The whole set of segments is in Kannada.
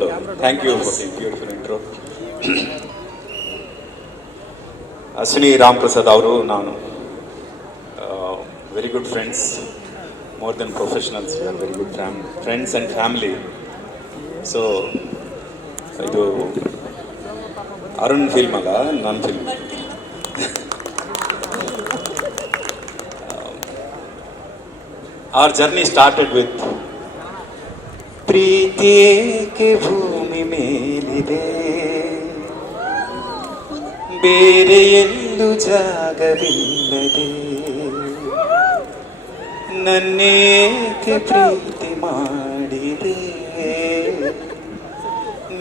Hello. Thank you for the beautiful intro. Ashwini Ram Prasad ಅವರು ನಾನು very good friends, more than professionals. We are very good friends and family. So ಇದು ಅರುಣ್ ಫಿಲ್ಮ್ ಅಲ್ಲ, ನನ್ನ film. Our journey started with ಪ್ರೀತಿ ಏಕೆ ಭೂಮಿ ಮೇಲಿದೆ, ಬೇರೆ ಎಲ್ಲೂ ಜಾಗವಿಲ್ಲದೆ, ನನ್ನೇಕೆ ಪ್ರೀತಿ ಮಾಡಿದೆ,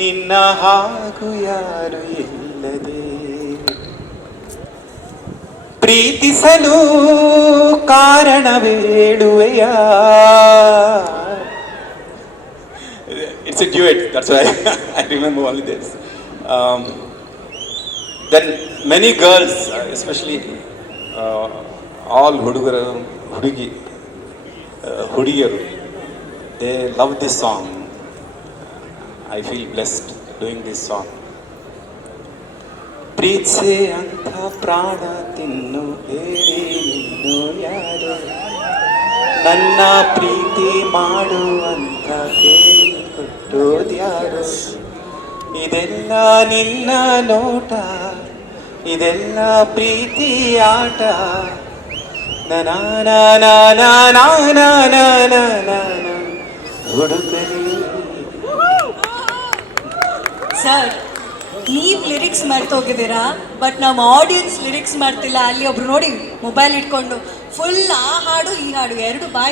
ನಿನ್ನ ಹಾಗೂ ಯಾರು ಇಲ್ಲದೆ, ಪ್ರೀತಿಸಲು ಕಾರಣವೇಳುವೆಯ. It's a duet, that's why I remember only this. Then many girls, especially all hudiyaru, they love this song. I feel blessed doing this song. ಪ್ರೀತ್ಸೆ ಅಂತ ಪ್ರಾಣ ತಿನ್ನು ಹೇಳಿ ನಿನ್ನು ಯಾರು, ನನ್ನ ಪ್ರೀತಿ ಮಾಡು ಅಂತ ಕೇಳಿ ಕೊಟ್ಟೋದ್ಯಾರು, ಇದೆಲ್ಲ ನಿನ್ನ ನೋಟ, ಇದೆಲ್ಲ ಪ್ರೀತಿ ಆಟ, ಹುಡುಕಲಿ. ಸರ್, ನೀವು ಲಿರಿಕ್ಸ್ ಮಾಡ್ತಾ ಹೋಗಿದ್ದೀರಾ, ಬಟ್ ನಮ್ಮ ಆಡಿಯನ್ಸ್ ಲಿರಿಕ್ಸ್ ಮಾಡ್ತಿಲ್ಲ. ಅಲ್ಲಿ ಒಬ್ರು ನೋಡಿ ಮೊಬೈಲ್ ಇಟ್ಕೊಂಡು ಫುಲ್ ಆ ಹಾಡು ಈ ಹಾಡು ಎರಡು ಬೈ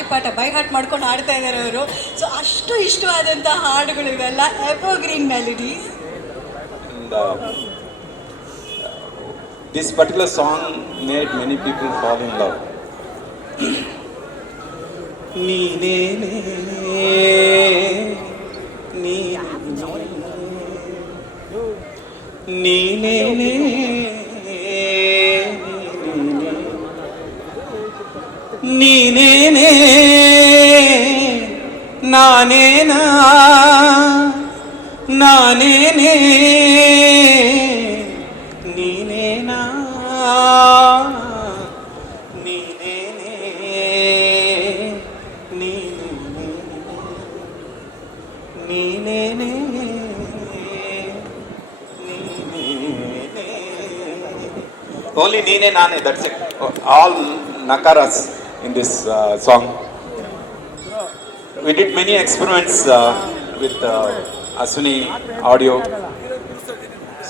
ಹಾಟ್ ಮಾಡ್ಕೊಂಡು ಹಾಡ್ತಾ ಇದ್ದಾರೆ ಅವರು. ಸೊ ಅಷ್ಟು ಇಷ್ಟವಾದಂಥ ಹಾಡುಗಳು ಇವೆಲ್ಲ evergreen melodies. This particular song made many people fall in love. ನೀನೇನೇ ನೀನೇನೇ ನೀನೇನೇ ನಾನೇನಾ ನಾನೇನೇ ನೀನೇನಾ ನೀನೇನೇ ನೀನೇನೇ Only Neene Nane, that's it. All nakaras in this song. We did many experiments with Ashwini Audio.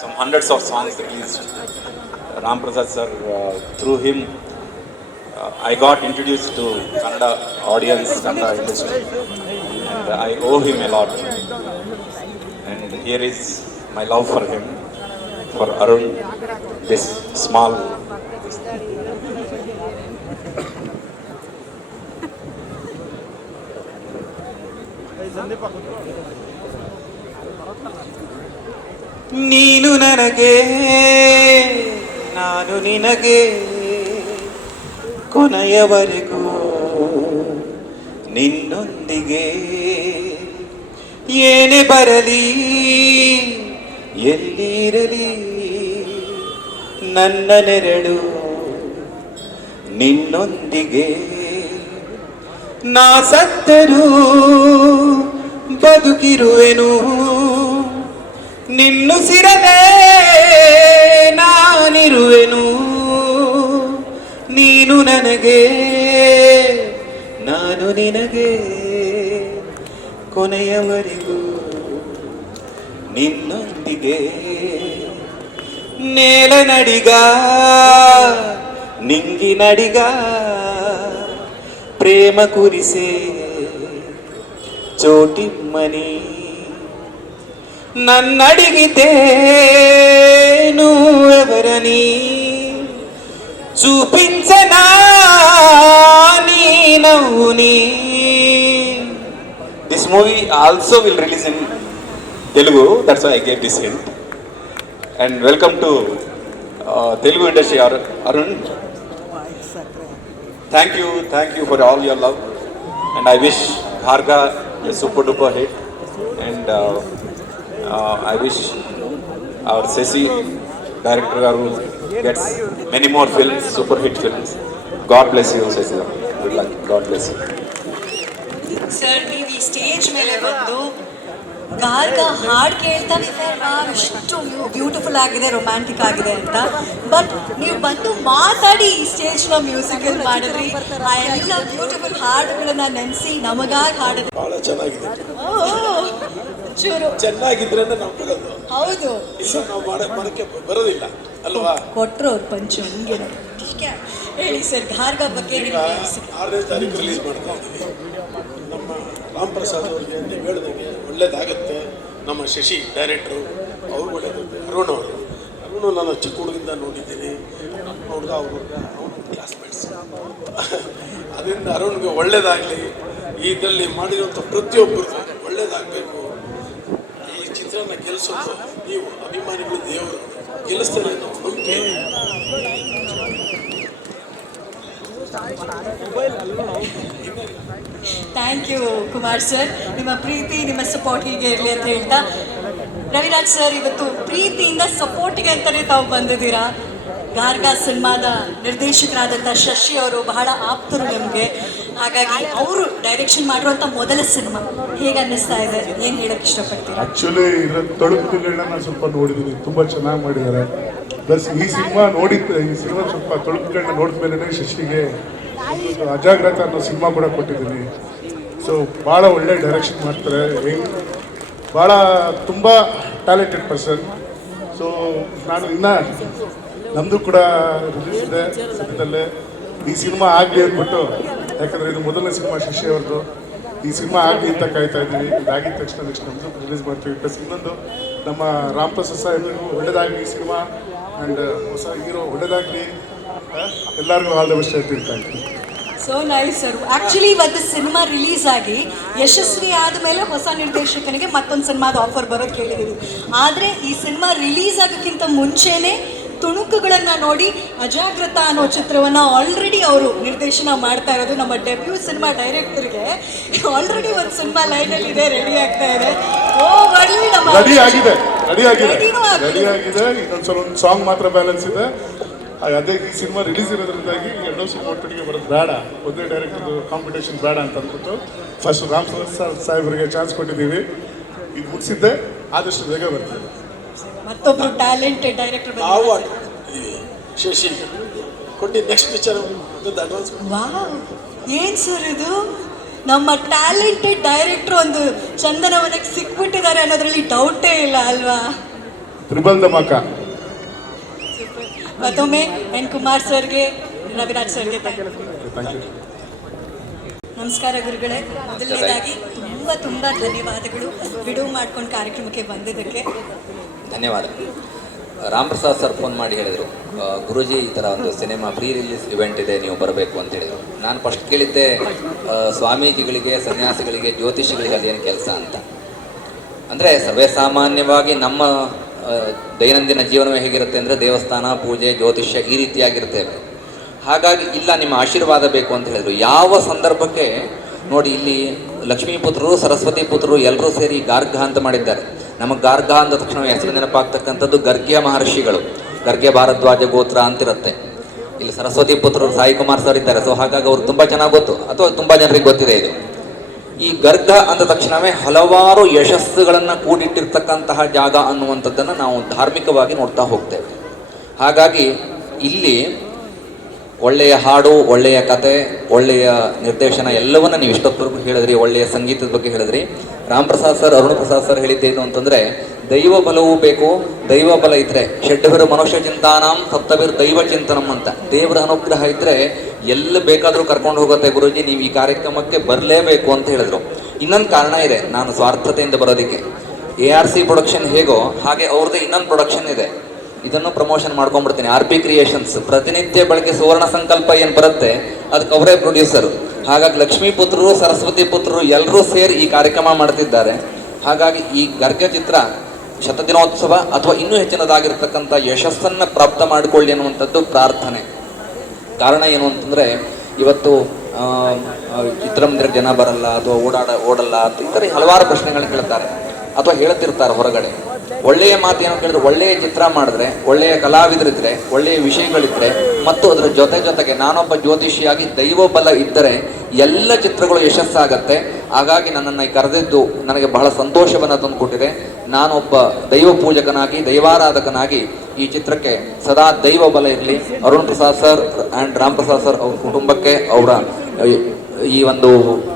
Some hundreds of songs released. Ram Prasad sir, through him, I got introduced to Kannada audience, Kannada industry. And I owe him a lot. And here is my love for him, for Arun. This small ನೀನು ನನಗೆ ನಾನು ನಿನಗೆ ಕೊನೆಯವರೆಗೂ ನಿನ್ನೊಂದಿಗೆ, ಏನೇ ಬರಲಿ ಎಲ್ಲಿರಲಿ ನನ್ನ ನೆರಳು ನಿನ್ನೊಂದಿಗೆ, ನಾ ಸತ್ತರೂ ಬದುಕಿರುವೆನು ನಿನ್ನುಸಿರದೆ ನಾನಿರುವೆನು, ನೀನು ನನಗೆ ನಾನು ನಿನಗೆ ಕೊನೆಯವರೆಗೂ ನಿನ್ನೊಂದಿಗೆ. నేల నడిగా నింగి నడిగా ప్రేమ కురిసే చోటిమ్మని, నన్నడిగితే నువ్వెవరని చూపించనా నీ నవ్వుని. This movie also will release in Telugu, that's why I gave this hint. And welcome to Telugu industry, Arun. Thank you for all your love, and I wish Bharga a super duper hit. And I wish our Sesi director garu gets many more films, super hit films. God bless you, Sesi. Good luck. God bless you. Sir ನೀವು ಈ ಸ್ಟೇಜ್ ಮೇಲೆ ಬಂದು ಗಾರ್ಗ ಹಾಡು ಕೇಳ್ತಾ ಇಷ್ಟು ಬ್ಯೂಟಿಫುಲ್ ಆಗಿದೆ, ರೊಮ್ಯಾಂಟಿಕ್ ಆಗಿದೆ ಅಂತ. ಬಟ್ ನೀವು ಬಂದು ಮಾತಾಡಿ ಈ ಸ್ಟೇಜ್ನ ಮ್ಯೂಸಿಕಲ್ ಮಾಡಿದ್ರಿ. ಆ ಎಲ್ಲ ಬ್ಯೂಟಿಫುಲ್ ಹಾಡುಗಳನ್ನ ನೆನೆಸಿ ನಮಗಾಗಿ ಹಾಡಿದ್ರಿ. ಬಹಳ ಚೆನ್ನಾಗಿದೆ. ಚೂರು ಚೆನ್ನಾಗಿದ್ರೆ ನಾವು ಬರೋದು, ಹೌದು. ಇಲ್ಲ ನಾವು ಮಾಡಕ್ಕೆ ಬರೋದಿಲ್ಲ ಅಲ್ವಾ. ಕೊಟ್ಟರು ಅವ್ರು ಪಂಚು ಹಂಗೆ ಹೇಳಿ ಸರ್, ಗಾರ್ಗ ಬಗ್ಗೆ ಈಗ 6ನೇ ತಾರೀಕು ರಿಲೀಸ್ ಮಾಡ್ತಾ ಇದ್ದೀವಿ. ನಮ್ಮ ರಾಮ್ ಪ್ರಸಾದ್ ಅವರಿಗೆ ನೀವು ಹೇಳ್ದಂಗೆ ಒಳ್ಳೇದಾಗುತ್ತೆ. ನಮ್ಮ ಶಶಿ ಡೈರೆಕ್ಟ್ರು ಅವ್ರು ಒಳ್ಳೇದಾಗುತ್ತೆ. ಅರುಣ್ ನಾನು ಚಿಕ್ಕ ಹುಡುಗಿಂದ ನೋಡಿದ್ದೀನಿ. ನಮ್ಮ ಹುಡುಗ ಅವನು ಕ್ಲಾಸ್ಮೇಟ್ಸ್. ಅದರಿಂದ ಅರುಣ್ಗೆ ಒಳ್ಳೇದಾಗಲಿ. ಇದರಲ್ಲಿ ಮಾಡಿರುವಂಥ ಪ್ರತಿಯೊಬ್ಬರಿಗೂ ಒಳ್ಳೇದಾಗಬೇಕು. ಈ ಚಿತ್ರನ ಗೆಲ್ಲಿಸೋದು ನೀವು ಅಭಿಮಾನಿಗಳು, ದೇವರು ಗೆಲ್ಲಿಸ್ತಾರೆ ಅನ್ನೋ ನಂಬಿಕೆ. ಥ್ಯಾಂಕ್ ಯು ಕುಮಾರ್ ಸರ್, ನಿಮ್ಮ ಪ್ರೀತಿ ನಿಮ್ಮ ಸಪೋರ್ಟ್ ಹೀಗೆ ಇರಲಿ ಅಂತ ಹೇಳ್ತಾ, ರವಿರಾಜ್ ಸರ್ ಇವತ್ತು ಪ್ರೀತಿಯಿಂದ ಸಪೋರ್ಟಿಗೆ ಅಂತಲೇ ತಾವು ಬಂದಿದ್ದೀರಾ. ಗಾರ್ಗ ಸಿನಿಮಾದ ನಿರ್ದೇಶಕರಾದಂಥ ಶಶಿ ಅವರು ಬಹಳ ಆಪ್ತರು ನಮಗೆ. ಹಾಗಾಗಿ ಅವರು ಡೈರೆಕ್ಷನ್ ಮಾಡಿರುವಂಥ ಮೊದಲ ಸಿನಿಮಾ ಹೇಗೆ ಅನ್ನಿಸ್ತಾ ಇದೆ, ಏನು ಹೇಳಕ್ಕೆ ಇಷ್ಟಪಡ್ತೀರಾ? ಆ್ಯಕ್ಚುಲಿ ಇದರ ತೊಡಕುಗಳನ್ನ ನಾನು ಸ್ವಲ್ಪ ನೋಡಿದ್ದೀನಿ, ತುಂಬ ಚೆನ್ನಾಗಿ ಮಾಡಿದ್ದಾರೆ. ಪ್ಲಸ್ ಈ ಸಿನಿಮಾ ಸ್ವಲ್ಪ ತೊಡಕುಗಳನ್ನ ನೋಡಿದ ಮೇಲೆ ಶಶಿಗೆ ಅಜಾಗ್ರತ ಅನ್ನೋ ಸಿನಿಮಾ ಕೂಡ ಕೊಟ್ಟಿದ್ದೀನಿ. ಸೊ ಭಾಳ ಒಳ್ಳೆ ಡೈರೆಕ್ಷನ್ ಮಾಡ್ತಾರೆ. ಭಾಳ ತುಂಬ ಟ್ಯಾಲೆಂಟೆಡ್ ಪರ್ಸನ್. ಸೊ ನಾನು ನಮ್ಮದು ಕೂಡ ರಿಲೀಸ್ ಇದೆ ಸದ್ಯದಲ್ಲೇ. ಈ ಸಿನಿಮಾ ಆಗಲಿ ಅಂದ್ಬಿಟ್ಟು, ಯಾಕಂದರೆ ಇದು ಮೊದಲನೇ ಸಿನಿಮಾ ಶಶಿ ಅವ್ರದ್ದು. ಈ ಸಿನಿಮಾ ಆಗಲಿ ಅಂತ ಕಾಯ್ತಾ ಇದ್ದೀವಿ. ಇದಾಗಿದ ತಕ್ಷಣ ನೆಕ್ಸ್ಟ್ ನಮ್ಮದು ರಿಲೀಸ್ ಮಾಡ್ತೀವಿ. ಪ್ಲಸ್ ಇನ್ನೊಂದು ನಮ್ಮ ರಾಮ್ ಪ್ರಸಾದ್ ಸಾಹೇಬ್ರಿಗೂ ಒಳ್ಳೇದಾಗಲಿ ಈ ಸಿನಿಮಾ. ಆ್ಯಂಡ್ ಹೊಸ ಹೀರೋ ಒಳ್ಳೇದಾಗಲಿ. ಎಲ್ಲರಿಗೂ ಆಲ್ ದ ಬೆಸ್ಟ್ ಹೇಳ್ತೀನಿ. Thank you. So nice sir. Actually ಇವತ್ತು ಸಿನಿಮಾ ರಿಲೀಸ್ ಆಗಿ ಯಶಸ್ವಿ ಆದಮೇಲೆ ಹೊಸ ನಿರ್ದೇಶಕನಿಗೆ ಮತ್ತೊಂದು ಸಿನಿಮಾದ ಆಫರ್ ಬರೋದು ಕೇಳಿದ್ದೀವಿ. ಆದರೆ ಈ ಸಿನಿಮಾ ರಿಲೀಸ್ ಆಗೋಕ್ಕಿಂತ ಮುಂಚೆನೇ ತುಣುಕುಗಳನ್ನು ನೋಡಿ ಅಜಾಗ್ರತ ಅನ್ನೋ ಚಿತ್ರವನ್ನು ಆಲ್ರೆಡಿ ಅವರು ನಿರ್ದೇಶನ ಮಾಡ್ತಾ ಇರೋದು. ನಮ್ಮ ಡೆಬ್ಯೂ ಸಿನಿಮಾ ಡೈರೆಕ್ಟರ್ಗೆ ಆಲ್ರೆಡಿ ಒಂದು ಸಿನಿಮಾ ಲೈನಲ್ಲಿ ಇದೆ, ರೆಡಿ ಆಗ್ತಾ ಇದೆ. ಓ ಬರಲಿ, ನಮ್ಮ ರೆಡಿ ಆಗಿದೆ. ಇನ್ನೊಂದ್ಸಲ ಒಂದು ಸಾಂಗ್ ಮಾತ್ರ ಬ್ಯಾಲೆನ್ಸ್ ಇದೆ. ಅದೇ ಈ ಸಿನಿಮಾ ರಿಲೀಸ್ ಇರೋದ್ರಿಂದಾಗಿ ಎರಡೂ ಸಿನಿಮಾ ಒಟ್ಟಿಗೆ ಬರೋದು ಬೇಡ, ಒಂದೇ ಡೈರೆಕ್ಟರ್ ಕಾಂಪಿಟೇಷನ್ ಬೇಡ ಅಂತ ಅಂದ್ಬಿಟ್ಟು ಫಸ್ಟ್ ರಾಮ್ ಪ್ರಸಾದ್ ಸಾಹೇಬ್ರಿಗೆ ಚಾನ್ಸ್ ಕೊಟ್ಟಿದ್ದೀವಿ. ಇದು ಮುಗಿಸಿದ್ದೆ, ಆದಷ್ಟು ಬೇಗ ಬರ್ತೀವಿ. ಮತ್ತೊಬ್ರು ಟ್ಯಾಲೆಂಟೆಡ್ ಡೈರೆಕ್ಟರ್ ನಾವು ಶಶಿ ಕೊಟ್ಟು ನೆಕ್ಸ್ಟ್ ಪಿಕ್ಚರ್ ಅಡ್ವಾನ್ಸ್. ವಾವ್, ಏನ್ ಸರ್ ಇದು! ನಮ್ಮ ಟ್ಯಾಲೆಂಟೆಡ್ ಡೈರೆಕ್ಟರ್ ಒಂದು ಚಂದನವನಕ್ಕೆ ಸಿಕ್ಬಿಟ್ಟಿದ್ದಾರೆ ಅನ್ನೋದ್ರಲ್ಲಿ ಡೌಟೇ ಇಲ್ಲ ಅಲ್ವಾ? ತ್ರಿಬಲ್ ಧಮಾಕ. ಮತ್ತೊಮ್ಮೆ ಎನ್ ಕುಮಾರ್ ಸರ್ಗೆ, ರವಿರಾಜ್ ಸರ್ಗೆ ಥ್ಯಾಂಕ್ ಯು. ನಮಸ್ಕಾರ ಗುರುಗಳೇ. ಮೊದಲನೇದಾಗಿ ತುಂಬ ಧನ್ಯವಾದಗಳು ಬಿಡುವು ಮಾಡ್ಕೊಂಡು ಕಾರ್ಯಕ್ರಮಕ್ಕೆ ಬಂದಿದ್ದಕ್ಕೆ. ಧನ್ಯವಾದ. ರಾಮ್ ಪ್ರಸಾದ್ ಸರ್ ಫೋನ್ ಮಾಡಿ ಹೇಳಿದರು, ಗುರೂಜಿ ಈ ಥರ ಒಂದು ಸಿನಿಮಾ ಪ್ರೀ ರಿಲೀಸ್ ಇವೆಂಟ್ ಇದೆ, ನೀವು ಬರಬೇಕು ಅಂತ ಹೇಳಿದರು. ನಾನು ಫಸ್ಟ್ ಕೇಳಿದ್ದೆ ಸ್ವಾಮೀಜಿಗಳಿಗೆ, ಸನ್ಯಾಸಿಗಳಿಗೆ, ಜ್ಯೋತಿಷಿಗಳಿಗೆ ಅದೇನು ಕೆಲಸ ಅಂತ. ಅಂದರೆ ಸರ್ವೇ ಸಾಮಾನ್ಯವಾಗಿ ನಮ್ಮ ದೈನಂದಿನ ಜೀವನವೇ ಹೇಗಿರುತ್ತೆ ಅಂದರೆ ದೇವಸ್ಥಾನ, ಪೂಜೆ, ಜ್ಯೋತಿಷ್ಯ ಈ ರೀತಿಯಾಗಿರ್ತೇವೆ. ಹಾಗಾಗಿ ಇಲ್ಲ, ನಿಮ್ಮ ಆಶೀರ್ವಾದ ಬೇಕು ಅಂತ ಹೇಳಿದರು. ಯಾವ ಸಂದರ್ಭಕ್ಕೆ ನೋಡಿ, ಇಲ್ಲಿ ಲಕ್ಷ್ಮೀ ಪುತ್ರರು, ಸರಸ್ವತಿ ಪುತ್ರರು ಎಲ್ಲರೂ ಸೇರಿ ಗಾರ್ಗ ಅಂತ ಮಾಡಿದ್ದಾರೆ. ನಮಗೆ ಗಾರ್ಗ ಅಂದ ತಕ್ಷಣ ಹೆಸರು ನೆನಪಾಗ್ತಕ್ಕಂಥದ್ದು ಗರ್ಗ್ಯ ಮಹರ್ಷಿಗಳು, ಗರ್ಗ್ಯ ಭಾರದ್ವಾಜ ಗೋತ್ರ ಅಂತಿರುತ್ತೆ. ಇಲ್ಲಿ ಸರಸ್ವತಿ ಪುತ್ರರು ಸಾಯಿ ಕುಮಾರ್ ಸರ್ ಇದ್ದಾರೆ. ಸೊ ಹಾಗಾಗಿ ಅವ್ರಿಗೆ ತುಂಬ ಚೆನ್ನಾಗಿ ಗೊತ್ತು, ಅಥವಾ ತುಂಬ ಜನರಿಗೆ ಗೊತ್ತಿದೆ ಇದು. ಈ ಗರ್ಗ ಅಂದ ತಕ್ಷಣವೇ ಹಲವಾರು ಯಶಸ್ಸುಗಳನ್ನು ಕೂಡಿಟ್ಟಿರ್ತಕ್ಕಂತಹ ಜಾಗ ಅನ್ನುವಂಥದ್ದನ್ನು ನಾವು ಧಾರ್ಮಿಕವಾಗಿ ನೋಡ್ತಾ ಹೋಗ್ತೇವೆ. ಹಾಗಾಗಿ ಇಲ್ಲಿ ಒಳ್ಳೆಯ ಹಾಡು, ಒಳ್ಳೆಯ ಕತೆ, ಒಳ್ಳೆಯ ನಿರ್ದೇಶನ ಎಲ್ಲವನ್ನ ನೀವು ಇಷ್ಟೊತ್ತವರೆಗೂ ಹೇಳಿದ್ರಿ. ಒಳ್ಳೆಯ ಸಂಗೀತದ ಬಗ್ಗೆ ಹೇಳಿದ್ರಿ. ರಾಮ್ ಪ್ರಸಾದ್ ಸರ್, ಅರುಣ್ ಪ್ರಸಾದ್ ಸರ್ ಹೇಳಿದ್ದೇನು ಅಂತಂದರೆ, ದೈವ ಬಲವೂ ಬೇಕು. ದೈವ ಬಲ ಇದ್ದರೆ ಷಡ್ಡವಿರು ಮನುಷ್ಯ ಚಿಂತಾನಾಂ ಸಪ್ತವಿರು ದೈವ ಚಿಂತನಂ ಅಂತ. ದೇವರ ಅನುಗ್ರಹ ಇದ್ದರೆ ಎಲ್ಲ ಬೇಕಾದರೂ ಕರ್ಕೊಂಡು ಹೋಗುತ್ತೆ. ಗುರುಜಿ, ನೀವು ಈ ಕಾರ್ಯಕ್ರಮಕ್ಕೆ ಬರಲೇಬೇಕು ಅಂತ ಹೇಳಿದ್ರು. ಇನ್ನೊಂದು ಕಾರಣ ಇದೆ, ನಾನು ಸ್ವಾರ್ಥತೆಯಿಂದ ಬರೋದಕ್ಕೆ. ARC ಪ್ರೊಡಕ್ಷನ್ ಹೇಗೋ ಹಾಗೆ ಅವ್ರದ್ದೇ ಇನ್ನೊಂದು ಪ್ರೊಡಕ್ಷನ್ ಇದೆ. ಇದನ್ನು ಪ್ರಮೋಷನ್ ಮಾಡ್ಕೊಂಡ್ಬಿಡ್ತೀನಿ. RP ಕ್ರಿಯೇಷನ್ಸ್, ಪ್ರತಿನಿತ್ಯ ಬೆಳಗ್ಗೆ ಸುವರ್ಣ ಸಂಕಲ್ಪ ಏನು ಬರುತ್ತೆ ಅದಕ್ಕೆ ಅವರೇ ಪ್ರೊಡ್ಯೂಸರು. ಹಾಗಾಗಿ ಲಕ್ಷ್ಮೀ ಪುತ್ರರು, ಸರಸ್ವತಿ ಪುತ್ರರು ಎಲ್ಲರೂ ಸೇರಿ ಈ ಕಾರ್ಯಕ್ರಮ ಮಾಡ್ತಿದ್ದಾರೆ. ಹಾಗಾಗಿ ಈ ಗರ್ಗ ಚಿತ್ರ ಶತದಿನೋತ್ಸವ ಅಥವಾ ಇನ್ನೂ ಹೆಚ್ಚಿನದಾಗಿರ್ತಕ್ಕಂಥ ಯಶಸ್ಸನ್ನು ಪ್ರಾಪ್ತ ಮಾಡಿಕೊಳ್ಳಿ ಅನ್ನುವಂಥದ್ದು ಪ್ರಾರ್ಥನೆ. ಕಾರಣ ಏನು ಅಂತಂದರೆ, ಇವತ್ತು ಚಿತ್ರಮಂದಿರ ಜನ ಬರಲ್ಲ ಅಥವಾ ಓಡಲ್ಲ ಅಂತ ಈ ಥರ ಹಲವಾರು ಪ್ರಶ್ನೆಗಳನ್ನ ಕೇಳ್ತಾರೆ. ಅಥವಾ ಹೇಳ್ತಿರ್ತಾರೆ ಹೊರಗಡೆ. ಒಳ್ಳೆಯ ಮಾತು ಏನು ಕೇಳಿದ್ರೆ, ಒಳ್ಳೆಯ ಚಿತ್ರ ಮಾಡಿದ್ರೆ, ಒಳ್ಳೆಯ ಕಲಾವಿದರಿದ್ರೆ, ಒಳ್ಳೆಯ ವಿಷಯಗಳಿದ್ರೆ, ಮತ್ತು ಅದರ ಜೊತೆಗೆ ನಾನೊಬ್ಬ ಜ್ಯೋತಿಷಿಯಾಗಿ ದೈವ ಬಲ ಇದ್ದರೆ ಎಲ್ಲ ಚಿತ್ರಗಳು ಯಶಸ್ಸಾಗತ್ತೆ. ಹಾಗಾಗಿ ನನ್ನನ್ನು ಕರೆದಿದ್ದು ನನಗೆ ಬಹಳ ಸಂತೋಷವನ್ನು ತಂದುಕೊಟ್ಟಿದೆ. ನಾನೊಬ್ಬ ದೈವ ಪೂಜಕನಾಗಿ, ದೈವಾರಾಧಕನಾಗಿ ಈ ಚಿತ್ರಕ್ಕೆ ಸದಾ ದೈವ ಬಲ ಇರಲಿ. Arun Prasad sir and Ram Prasad sir ಅವ್ರ ಕುಟುಂಬಕ್ಕೆ, ಅವರ ಈ ಒಂದು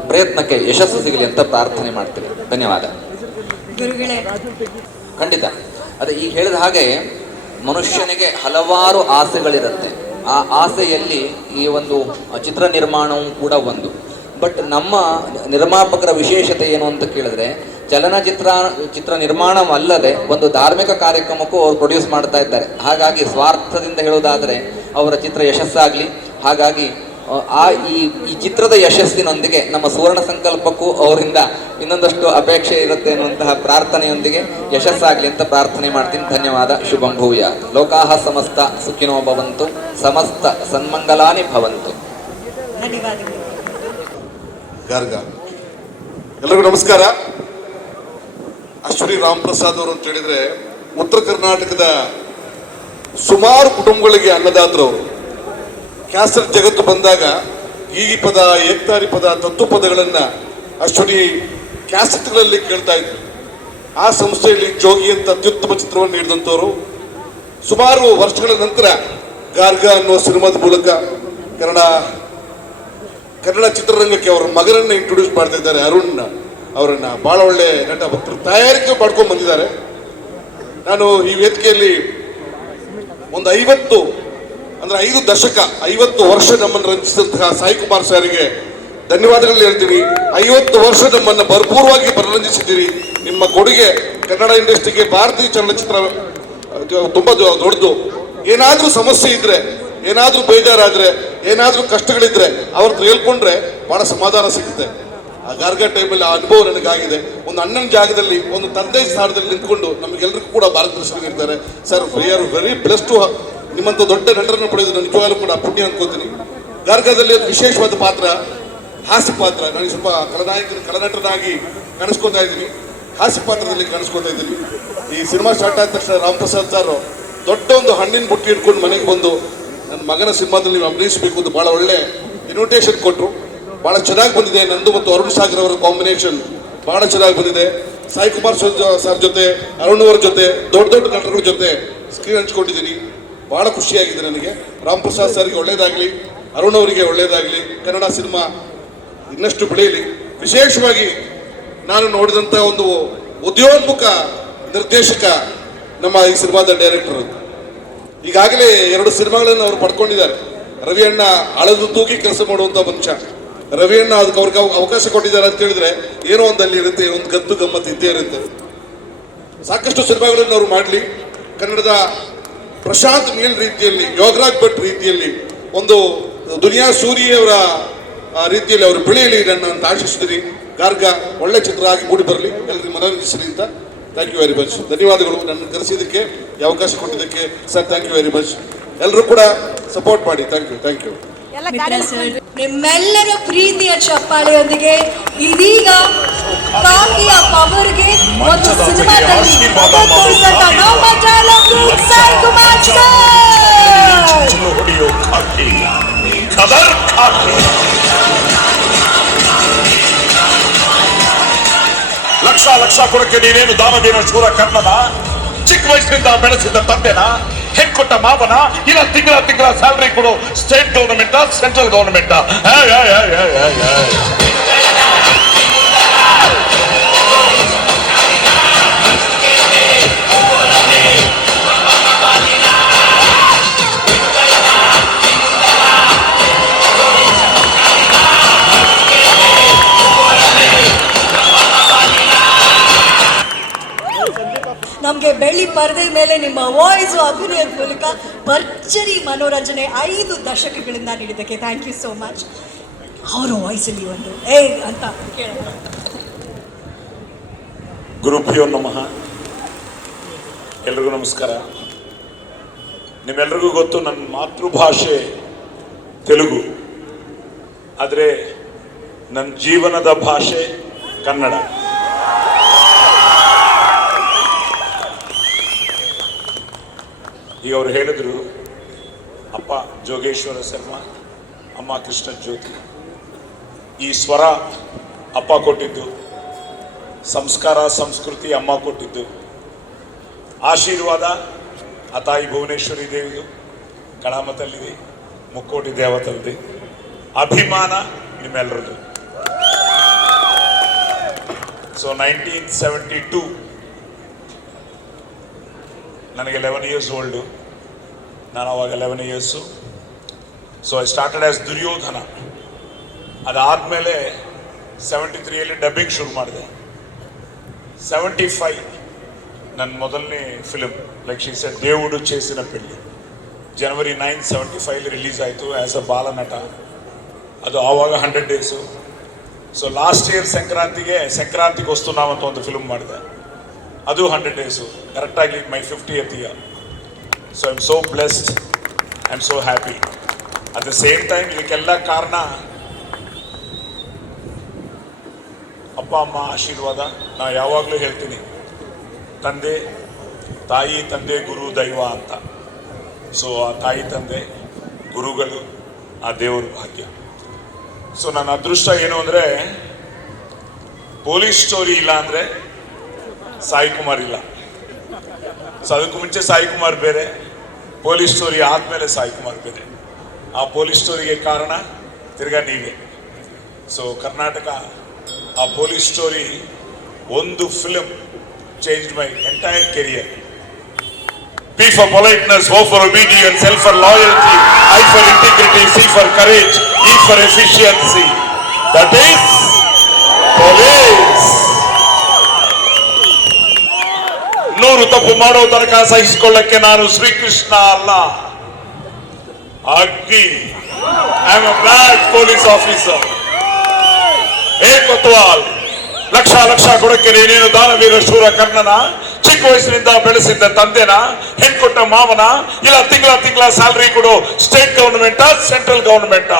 ಪ್ರಯತ್ನಕ್ಕೆ ಯಶಸ್ಸು ಸಿಗಲಿ ಅಂತ ಪ್ರಾರ್ಥನೆ ಮಾಡ್ತೀನಿ. ಧನ್ಯವಾದ. ಗುರುಗಳೇ, ಖಂಡಿತ ಅದೇ ಈಗ ಹೇಳಿದ ಹಾಗೆ ಮನುಷ್ಯನಿಗೆ ಹಲವಾರು ಆಸೆಗಳಿರುತ್ತೆ. ಆ ಆಸೆಯಲ್ಲಿ ಈ ಒಂದು ಚಿತ್ರ ನಿರ್ಮಾಣವೂ ಕೂಡ ಒಂದು. ಬಟ್ ನಮ್ಮ ನಿರ್ಮಾಪಕರ ವಿಶೇಷತೆ ಏನು ಅಂತ ಕೇಳಿದ್ರೆ, ಚಿತ್ರ ನಿರ್ಮಾಣವಲ್ಲದೆ ಒಂದು ಧಾರ್ಮಿಕ ಕಾರ್ಯಕ್ರಮಕ್ಕೂ ಅವರು ಪ್ರೊಡ್ಯೂಸ್ ಮಾಡ್ತಾ ಇದ್ದಾರೆ. ಹಾಗಾಗಿ ಸ್ವಾರ್ಥದಿಂದ ಹೇಳೋದಾದರೆ ಅವರ ಚಿತ್ರ ಯಶಸ್ಸಾಗಲಿ. ಹಾಗಾಗಿ ಈ ಚಿತ್ರದ ಯಶಸ್ಸಿನೊಂದಿಗೆ ನಮ್ಮ ಸುವರ್ಣ ಸಂಕಲ್ಪಕ್ಕೂ ಅವರಿಂದ ಇನ್ನೊಂದಷ್ಟು ಅಪೇಕ್ಷೆ ಇರುತ್ತೆ ಅನ್ನುವಂತಹ ಪ್ರಾರ್ಥನೆಯೊಂದಿಗೆ ಯಶಸ್ಸಾಗಲಿ ಅಂತ ಪ್ರಾರ್ಥನೆ ಮಾಡ್ತೀನಿ. ಧನ್ಯವಾದ. ಶುಭಂ ಭೂಯಾತ್. ಲೋಕಾಹ ಸಮಸ್ತ ಸುಖಿನೋ ಭವಂತು, ಸಮಸ್ತ ಸನ್ಮಂಗಲಾನಿ ಭವಂತು. ಧನ್ಯವಾದಗಳು. ಗಾರ್ಗ ಎಲ್ಲರಿಗೂ ನಮಸ್ಕಾರ. ಅಶ್ವಿನಿ ರಾಮ್ ಪ್ರಸಾದ್ ಅವರು ಅಂತ ಹೇಳಿದ್ರೆ ಉತ್ತರ ಕರ್ನಾಟಕದ ಸುಮಾರು ಕುಟುಂಬಗಳಿಗೆ ಅನ್ನದಾತರವರು. ಕ್ಯಾಸೆಟ್ ಜಗತ್ತು ಬಂದಾಗ ಈ ಪದ, ಏಕ್ತಾರಿ ಪದ, ತತ್ವ ಪದಗಳನ್ನು ಅಶ್ವಿನಿ ಕ್ಯಾಸೆಟ್ಗಳಲ್ಲಿ ಕೇಳ್ತಾ ಇದ್ರು. ಆ ಸಂಸ್ಥೆಯಲ್ಲಿ ಜೋಗಿ ಅಂತ ಅತ್ಯುತ್ತಮ ಚಿತ್ರವನ್ನು ನೀಡಿದಂಥವರು. ಸುಮಾರು ವರ್ಷಗಳ ನಂತರ ಗಾರ್ಗ ಅನ್ನುವ ಸಿನಿಮಾದ ಮೂಲಕ ಕನ್ನಡ ಚಿತ್ರರಂಗಕ್ಕೆ ಅವರ ಮಗನನ್ನು ಇಂಟ್ರೊಡ್ಯೂಸ್ ಮಾಡ್ತಾ ಇದ್ದಾರೆ. ಅರುಣ್ ಅವರನ್ನ ಬಹಳ ಒಳ್ಳೆ ನಟ ಭಕ್ತರು ತಯಾರಿಕೆ ಮಾಡ್ಕೊಂಡು ಬಂದಿದ್ದಾರೆ. ನಾನು ಈ ವೇದಿಕೆಯಲ್ಲಿ ಒಂದು 5 ದಶಕ 50 ವರ್ಷ ನಮ್ಮನ್ನು ರಂಜಿಸಿದಂತಹ ಸಾಯಿ ಕುಮಾರ್ ಸರ್ಗೆ ಧನ್ಯವಾದಗಳು ಹೇಳ್ತೀನಿ. 50 ವರ್ಷ ನಮ್ಮನ್ನು ಭರ್ಪೂರವಾಗಿ ಮನರಂಜಿಸಿದ್ದೀರಿ. ನಿಮ್ಮ ಕೊಡುಗೆ ಕನ್ನಡ ಇಂಡಸ್ಟ್ರಿಗೆ, ಭಾರತೀಯ ಚಲನಚಿತ್ರ ತುಂಬಾ ದೊಡ್ಡದು. ಏನಾದರೂ ಸಮಸ್ಯೆ ಇದ್ರೆ, ಏನಾದರೂ ಬೇಜಾರಾದ್ರೆ, ಏನಾದರೂ ಕಷ್ಟಗಳಿದ್ರೆ ಅವ್ರದ್ದು ಹೇಳ್ಕೊಂಡ್ರೆ ಬಹಳ ಸಮಾಧಾನ ಸಿಗುತ್ತೆ. ಆ ಗಾರ್ಗ ಟೈಮಲ್ಲಿ ಆ ಅನುಭವ ನನಗಾಗಿದೆ. ಒಂದು ಅಣ್ಣನ ಜಾಗದಲ್ಲಿ, ಒಂದು ತಂದೆ ಸ್ಥಾನದಲ್ಲಿ ನಿಂತ್ಕೊಂಡು ನಮಗೆಲ್ಲರಿಗೂ ಕೂಡ ಮಾರ್ಗದರ್ಶನ sir. We are very bless to ನಿಮ್ಮಂಥ ದೊಡ್ಡ ನಟರನ್ನು ಪಡೆಯೋದು ನಿಜವಾಗ್ಲೂ ಕೂಡ ಪುಣ್ಯ ಅನ್ಕೋತೀನಿ. ಗಾರ್ಗದಲ್ಲಿ ಒಂದು ವಿಶೇಷವಾದ ಪಾತ್ರ, ಹಾಸ್ಯ ಪಾತ್ರ. ನನಗೆ ಸ್ವಲ್ಪ ಕಲನಟನಾಗಿ ಕಾಣಿಸ್ಕೊತಾ ಇದ್ದೀನಿ, ಹಾಸ್ಯ ಪಾತ್ರದಲ್ಲಿ ಕಾಣಿಸ್ಕೊತಾ ಇದ್ದೀನಿ. ಈ ಸಿನಿಮಾ ಸ್ಟಾರ್ಟ್ ಆದ ತಕ್ಷಣ ರಾಮ್ ಪ್ರಸಾದ್ ಸರ್ ದೊಡ್ಡ ಒಂದು ಹಣ್ಣಿನ ಬುಟ್ಟಿ ಇಟ್ಕೊಂಡು ಮನೆಗೆ ಬಂದು ನನ್ನ ಮಗನ ಸಿನಿಮಾದಲ್ಲಿ ನೀವು ಅಭಿನಯಿಸಬೇಕು ಅಂತ ಭಾಳ ಒಳ್ಳೆ ಇನ್ವಿಟೇಷನ್ ಕೊಟ್ಟರು. ಭಾಳ ಚೆನ್ನಾಗಿ ಬಂದಿದೆ. ನಂದು ಮತ್ತು ಅರುಣ್ ಸಾಗರ್ ಅವರ ಕಾಂಬಿನೇಷನ್ ಭಾಳ ಚೆನ್ನಾಗಿ ಬಂದಿದೆ. ಸಾಯಿ ಕುಮಾರ್ ಸರ್ ಜೊತೆ, ಅರುಣ್ ಅವರ ಜೊತೆ, ದೊಡ್ಡ ನಟರ ಜೊತೆ ಸ್ಕ್ರೀನ್ ಹಂಚ್ಕೊಂಡಿದ್ದೀನಿ. ಭಾಳ ಖುಷಿಯಾಗಿದೆ ನನಗೆ. ರಾಮ್ ಪ್ರಸಾದ್ ಸರ್ಗೆ ಒಳ್ಳೇದಾಗಲಿ, ಅರುಣ್ ಅವರಿಗೆ ಒಳ್ಳೇದಾಗಲಿ, ಕನ್ನಡ ಸಿನಿಮಾ ಇನ್ನಷ್ಟು ಬೆಳೆಯಲಿ. ವಿಶೇಷವಾಗಿ ನಾನು ನೋಡಿದಂಥ ಒಂದು ಉದ್ಯೋನ್ಮುಖ ನಿರ್ದೇಶಕ ನಮ್ಮ ಈ ಸಿನಿಮಾದ ಡೈರೆಕ್ಟರ್. ಈಗಾಗಲೇ 2 ಸಿನಿಮಾಗಳನ್ನು ಅವರು ಪಡ್ಕೊಂಡಿದ್ದಾರೆ. ರವಿಯಣ್ಣ ಅಳದು ತೂಗಿ ಕೆಲಸ ಮಾಡುವಂಥ ಮನುಷ್ಯ. ರವಿಯಣ್ಣ ಅದಕ್ಕೆ ಅವ್ರಿಗೆ ಅವಕಾಶ ಕೊಟ್ಟಿದ್ದಾರೆ ಅಂತ ಹೇಳಿದ್ರೆ ಏನೋ ಒಂದಲ್ಲಿ ಇರುತ್ತೆ, ಒಂದು ಗದ್ದು ಗಮ್ಮತ್ತು ಇದ್ದೇ ಇರುತ್ತೆ. ಸಾಕಷ್ಟು ಸಿನಿಮಾಗಳನ್ನು ಅವರು ಮಾಡಲಿ. ಕನ್ನಡದ ಪ್ರಶಾಂತ್ ನೀಲ್ ರೀತಿಯಲ್ಲಿ, ಯೋಗರಾಜ್ ಭಟ್ ರೀತಿಯಲ್ಲಿ, ಒಂದು ದುನಿಯಾ ಸೂರಿಯವರ ರೀತಿಯಲ್ಲಿ ಅವರು ಬೆಳೆಯಲಿ ಅಂತ ಆಶಿಸ್ತೀನಿ. ಗಾರ್ಗ ಒಳ್ಳೆ ಚಿತ್ರ ಆಗಿ ಮೂಡಿ ಬರಲಿ, ಎಲ್ಲರಿಗೂ ಮನರಂಜಿಸಲಿ ಅಂತ. Thank you very much. ಧನ್ಯವಾದಗಳು ನನ್ನ ಕರೆಸಿದ್ದಕ್ಕೆ, ಈ ಅವಕಾಶ ಕೊಟ್ಟಿದ್ದಕ್ಕೆ sir. Thank you very much. ಎಲ್ಲರೂ ಕೂಡ ಸಪೋರ್ಟ್ ಮಾಡಿ. Thank you. ನಿಮ್ಮೆಲ್ಲರ ಪ್ರೀತಿಯ ಚಪ್ಪಾಳೆಯೊಂದಿಗೆ ಇದೀಗ ಕಾಕಿಯ ಪವರ್ಗೆ ಒಂದು ಸಿನಿಮಾದಲ್ಲಿ ನಮ್ಮ ಡೈಲಾಗ್ ಸಾಯಿ ಕುಮಾರ್ ಸರ್. ಲಕ್ಷ ಕೊಡಕ್ಕೆ ನೀನೇನು ದಾನವೀರ ಶೂರ ಕರ್ಣನ? ಚಿಕ್ಕ ವಯಸ್ಸಿನಿಂದ ಬೆಳೆಸಿದ ತಂದೆನ, ಹೆಣ್ಕೊಟ್ಟ ಮಾವನ, ಇಲ್ಲ ತಿಂಗಳ ಸ್ಯಾಲರಿ ಕೊಡು ಸ್ಟೇಟ್ ಗವರ್ನಮೆಂಟ್, ಸೆಂಟ್ರಲ್ ಗವರ್ನಮೆಂಟ್? ನಮಗೆ ಬೆಳ್ಳಿ ಪರದೆ ಮೇಲೆ ನಿಮ್ಮ ವಾಯ್ಸ್ ಅಭಿನಯದ ಮೂಲಕ ಭರ್ಜರಿ ಮನೋರಂಜನೆ 5 ದಶಕಗಳಿಂದ ನೀಡಿದ್ದಕ್ಕೆ ಥ್ಯಾಂಕ್ ಯು ಸೋ ಮಚ್. ಅವರ ವಾಯ್ಸಲ್ಲಿ ಒಂದು ಅಂತ ಕೇಳೋಣ. ಗುರುಭ್ಯೋ ನಮಃ. ಎಲ್ರಿಗೂ ನಮಸ್ಕಾರ. ನಿಮ್ಮೆಲ್ರಿಗೂ ಗೊತ್ತು ನನ್ನ ಮಾತೃಭಾಷೆ ತೆಲುಗು, ಆದರೆ ನನ್ನ ಜೀವನದ ಭಾಷೆ ಕನ್ನಡ. ಈಗ ಅವರು ಹೇಳಿದ್ರು, ಅಪ್ಪ ಜೋಗೇಶ್ವರ ಶರ್ಮಾ, ಅಮ್ಮ ಕೃಷ್ಣ ಜ್ಯೋತಿ. ಈ ಸ್ವರ ಅಪ್ಪ ಕೊಟ್ಟಿದ್ದು, ಸಂಸ್ಕಾರ ಸಂಸ್ಕೃತಿ ಅಮ್ಮ ಕೊಟ್ಟಿದ್ದು, ಆಶೀರ್ವಾದ ಆ ತಾಯಿ ಭುವನೇಶ್ವರಿ ದೇವಿದು, ಕಳಾಮತಲ್ಲಿದೆ, ಮುಕ್ಕೋಟಿ ದೇವತಲ್ಲಿದೆ, ಅಭಿಮಾನ ನಿಮ್ಮೆಲ್ಲರದು. ಸೊ 1972 ನನಗೆ 11 ಇಯರ್ಸ್ ಓಲ್ಡು, ನಾನು ಅವಾಗ 11 years. So I started as Duryodhana. ಅದಾದಮೇಲೆ 73ಯಲ್ಲಿ ಡಬ್ಬಿಂಗ್ ಶುರು ಮಾಡಿದೆ. 75 ನನ್ನ ಮೊದಲನೇ ಫಿಲ್ಮ್ ಲೈಕ್ ಶಿ ಸೆಡ್ దేవుడు చేసిన పెళ్లి, January 9, 75 ರಿಲೀಸ್ ಆಯಿತು ಆ್ಯಸ್ ಅ ಬಾಲನಟ. ಅದು ಆವಾಗ 100 ಡೇಸು. ಸೊ ಲಾಸ್ಟ್ ಇಯರ್ ಸಂಕ್ರಾಂತಿಗೆ ವಸ್ತುನಾವ್ ಅಂತ ಒಂದು ಫಿಲ್ಮ್ ಮಾಡಿದೆ, ಅದು 100 ಡೇಸು, ಕರೆಕ್ಟಾಗಿ ಮೈ 50th year. So I am so blessed, I am so happy. At the same time ಇದಕ್ಕೆಲ್ಲ ಕಾರಣ ಅಪ್ಪ ಅಮ್ಮ ಆಶೀರ್ವಾದ. ನಾನು ಯಾವಾಗಲೂ ಹೇಳ್ತೀನಿ, ತಾಯಿ ತಂದೆ ಗುರು ದೈವ ಅಂತ. ಸೊ ಆ ತಾಯಿ ತಂದೆ ಗುರುಗಳು ಆ ದೇವರ ಭಾಗ್ಯ. ಸೊ ನನ್ನ ಅದೃಷ್ಟ ಏನು ಅಂದರೆ, ಪೊಲೀಸ್ ಸ್ಟೋರಿ ಇಲ್ಲ ಅಂದರೆ ಸಾಯಿ ಕುಮಾರ್ ಇಲ್ಲ. ಸೊ ಅದಕ್ಕೂ ಮುಂಚೆ ಸಾಯಿ ಕುಮಾರ್ ಬೇರೆ, ಪೊಲೀಸ್ ಸ್ಟೋರಿ ಆದಮೇಲೆ ಸಾಯಿ ಕುಮಾರ್ ಬೇರೆ. ಆ ಪೊಲೀಸ್ ಸ್ಟೋರಿಗೆ ಕಾರಣ ತಿರ್ಗಾ ನೀವೇ. ಸೊ ಕರ್ನಾಟಕ ಆ ಪೊಲೀಸ್ ಸ್ಟೋರಿ ಒಂದು film changed my entire career. P for politeness, O for obedience, L for loyalty, I for integrity, C for courage, E for efficiency. That is police. 100 ತಪ್ಪು ಮಾಡೋ ತನಕ ಸಹಿಸಿಕೊಳ್ಳಕ್ಕೆ ನಾನು ಶ್ರೀಕೃಷ್ಣ ಅಲ್ಲ, Agni. I am a bad police officer. Kotwal, ಲಕ್ಷ ಕೊಡಕ್ಕೆ ನೀನೇನು ದಾನವೀರ ಶೂರ ಕರ್ಣನ, ಚಿಕ್ಕ ವಯಸ್ಸಿನಿಂದ ಬೆಳೆಸಿದ್ದ ತಂದೆನ, ಹೆಣ್ಕೊಟ್ಟ ಮಾವನ, ಇಲ್ಲ ತಿಂಗಳ ಸ್ಯಾಲರಿ ಕೊಡು ಸ್ಟೇಟ್ ಗವರ್ನಮೆಂಟ್ ಸೆಂಟ್ರಲ್ ಗವರ್ನಮೆಂಟ್.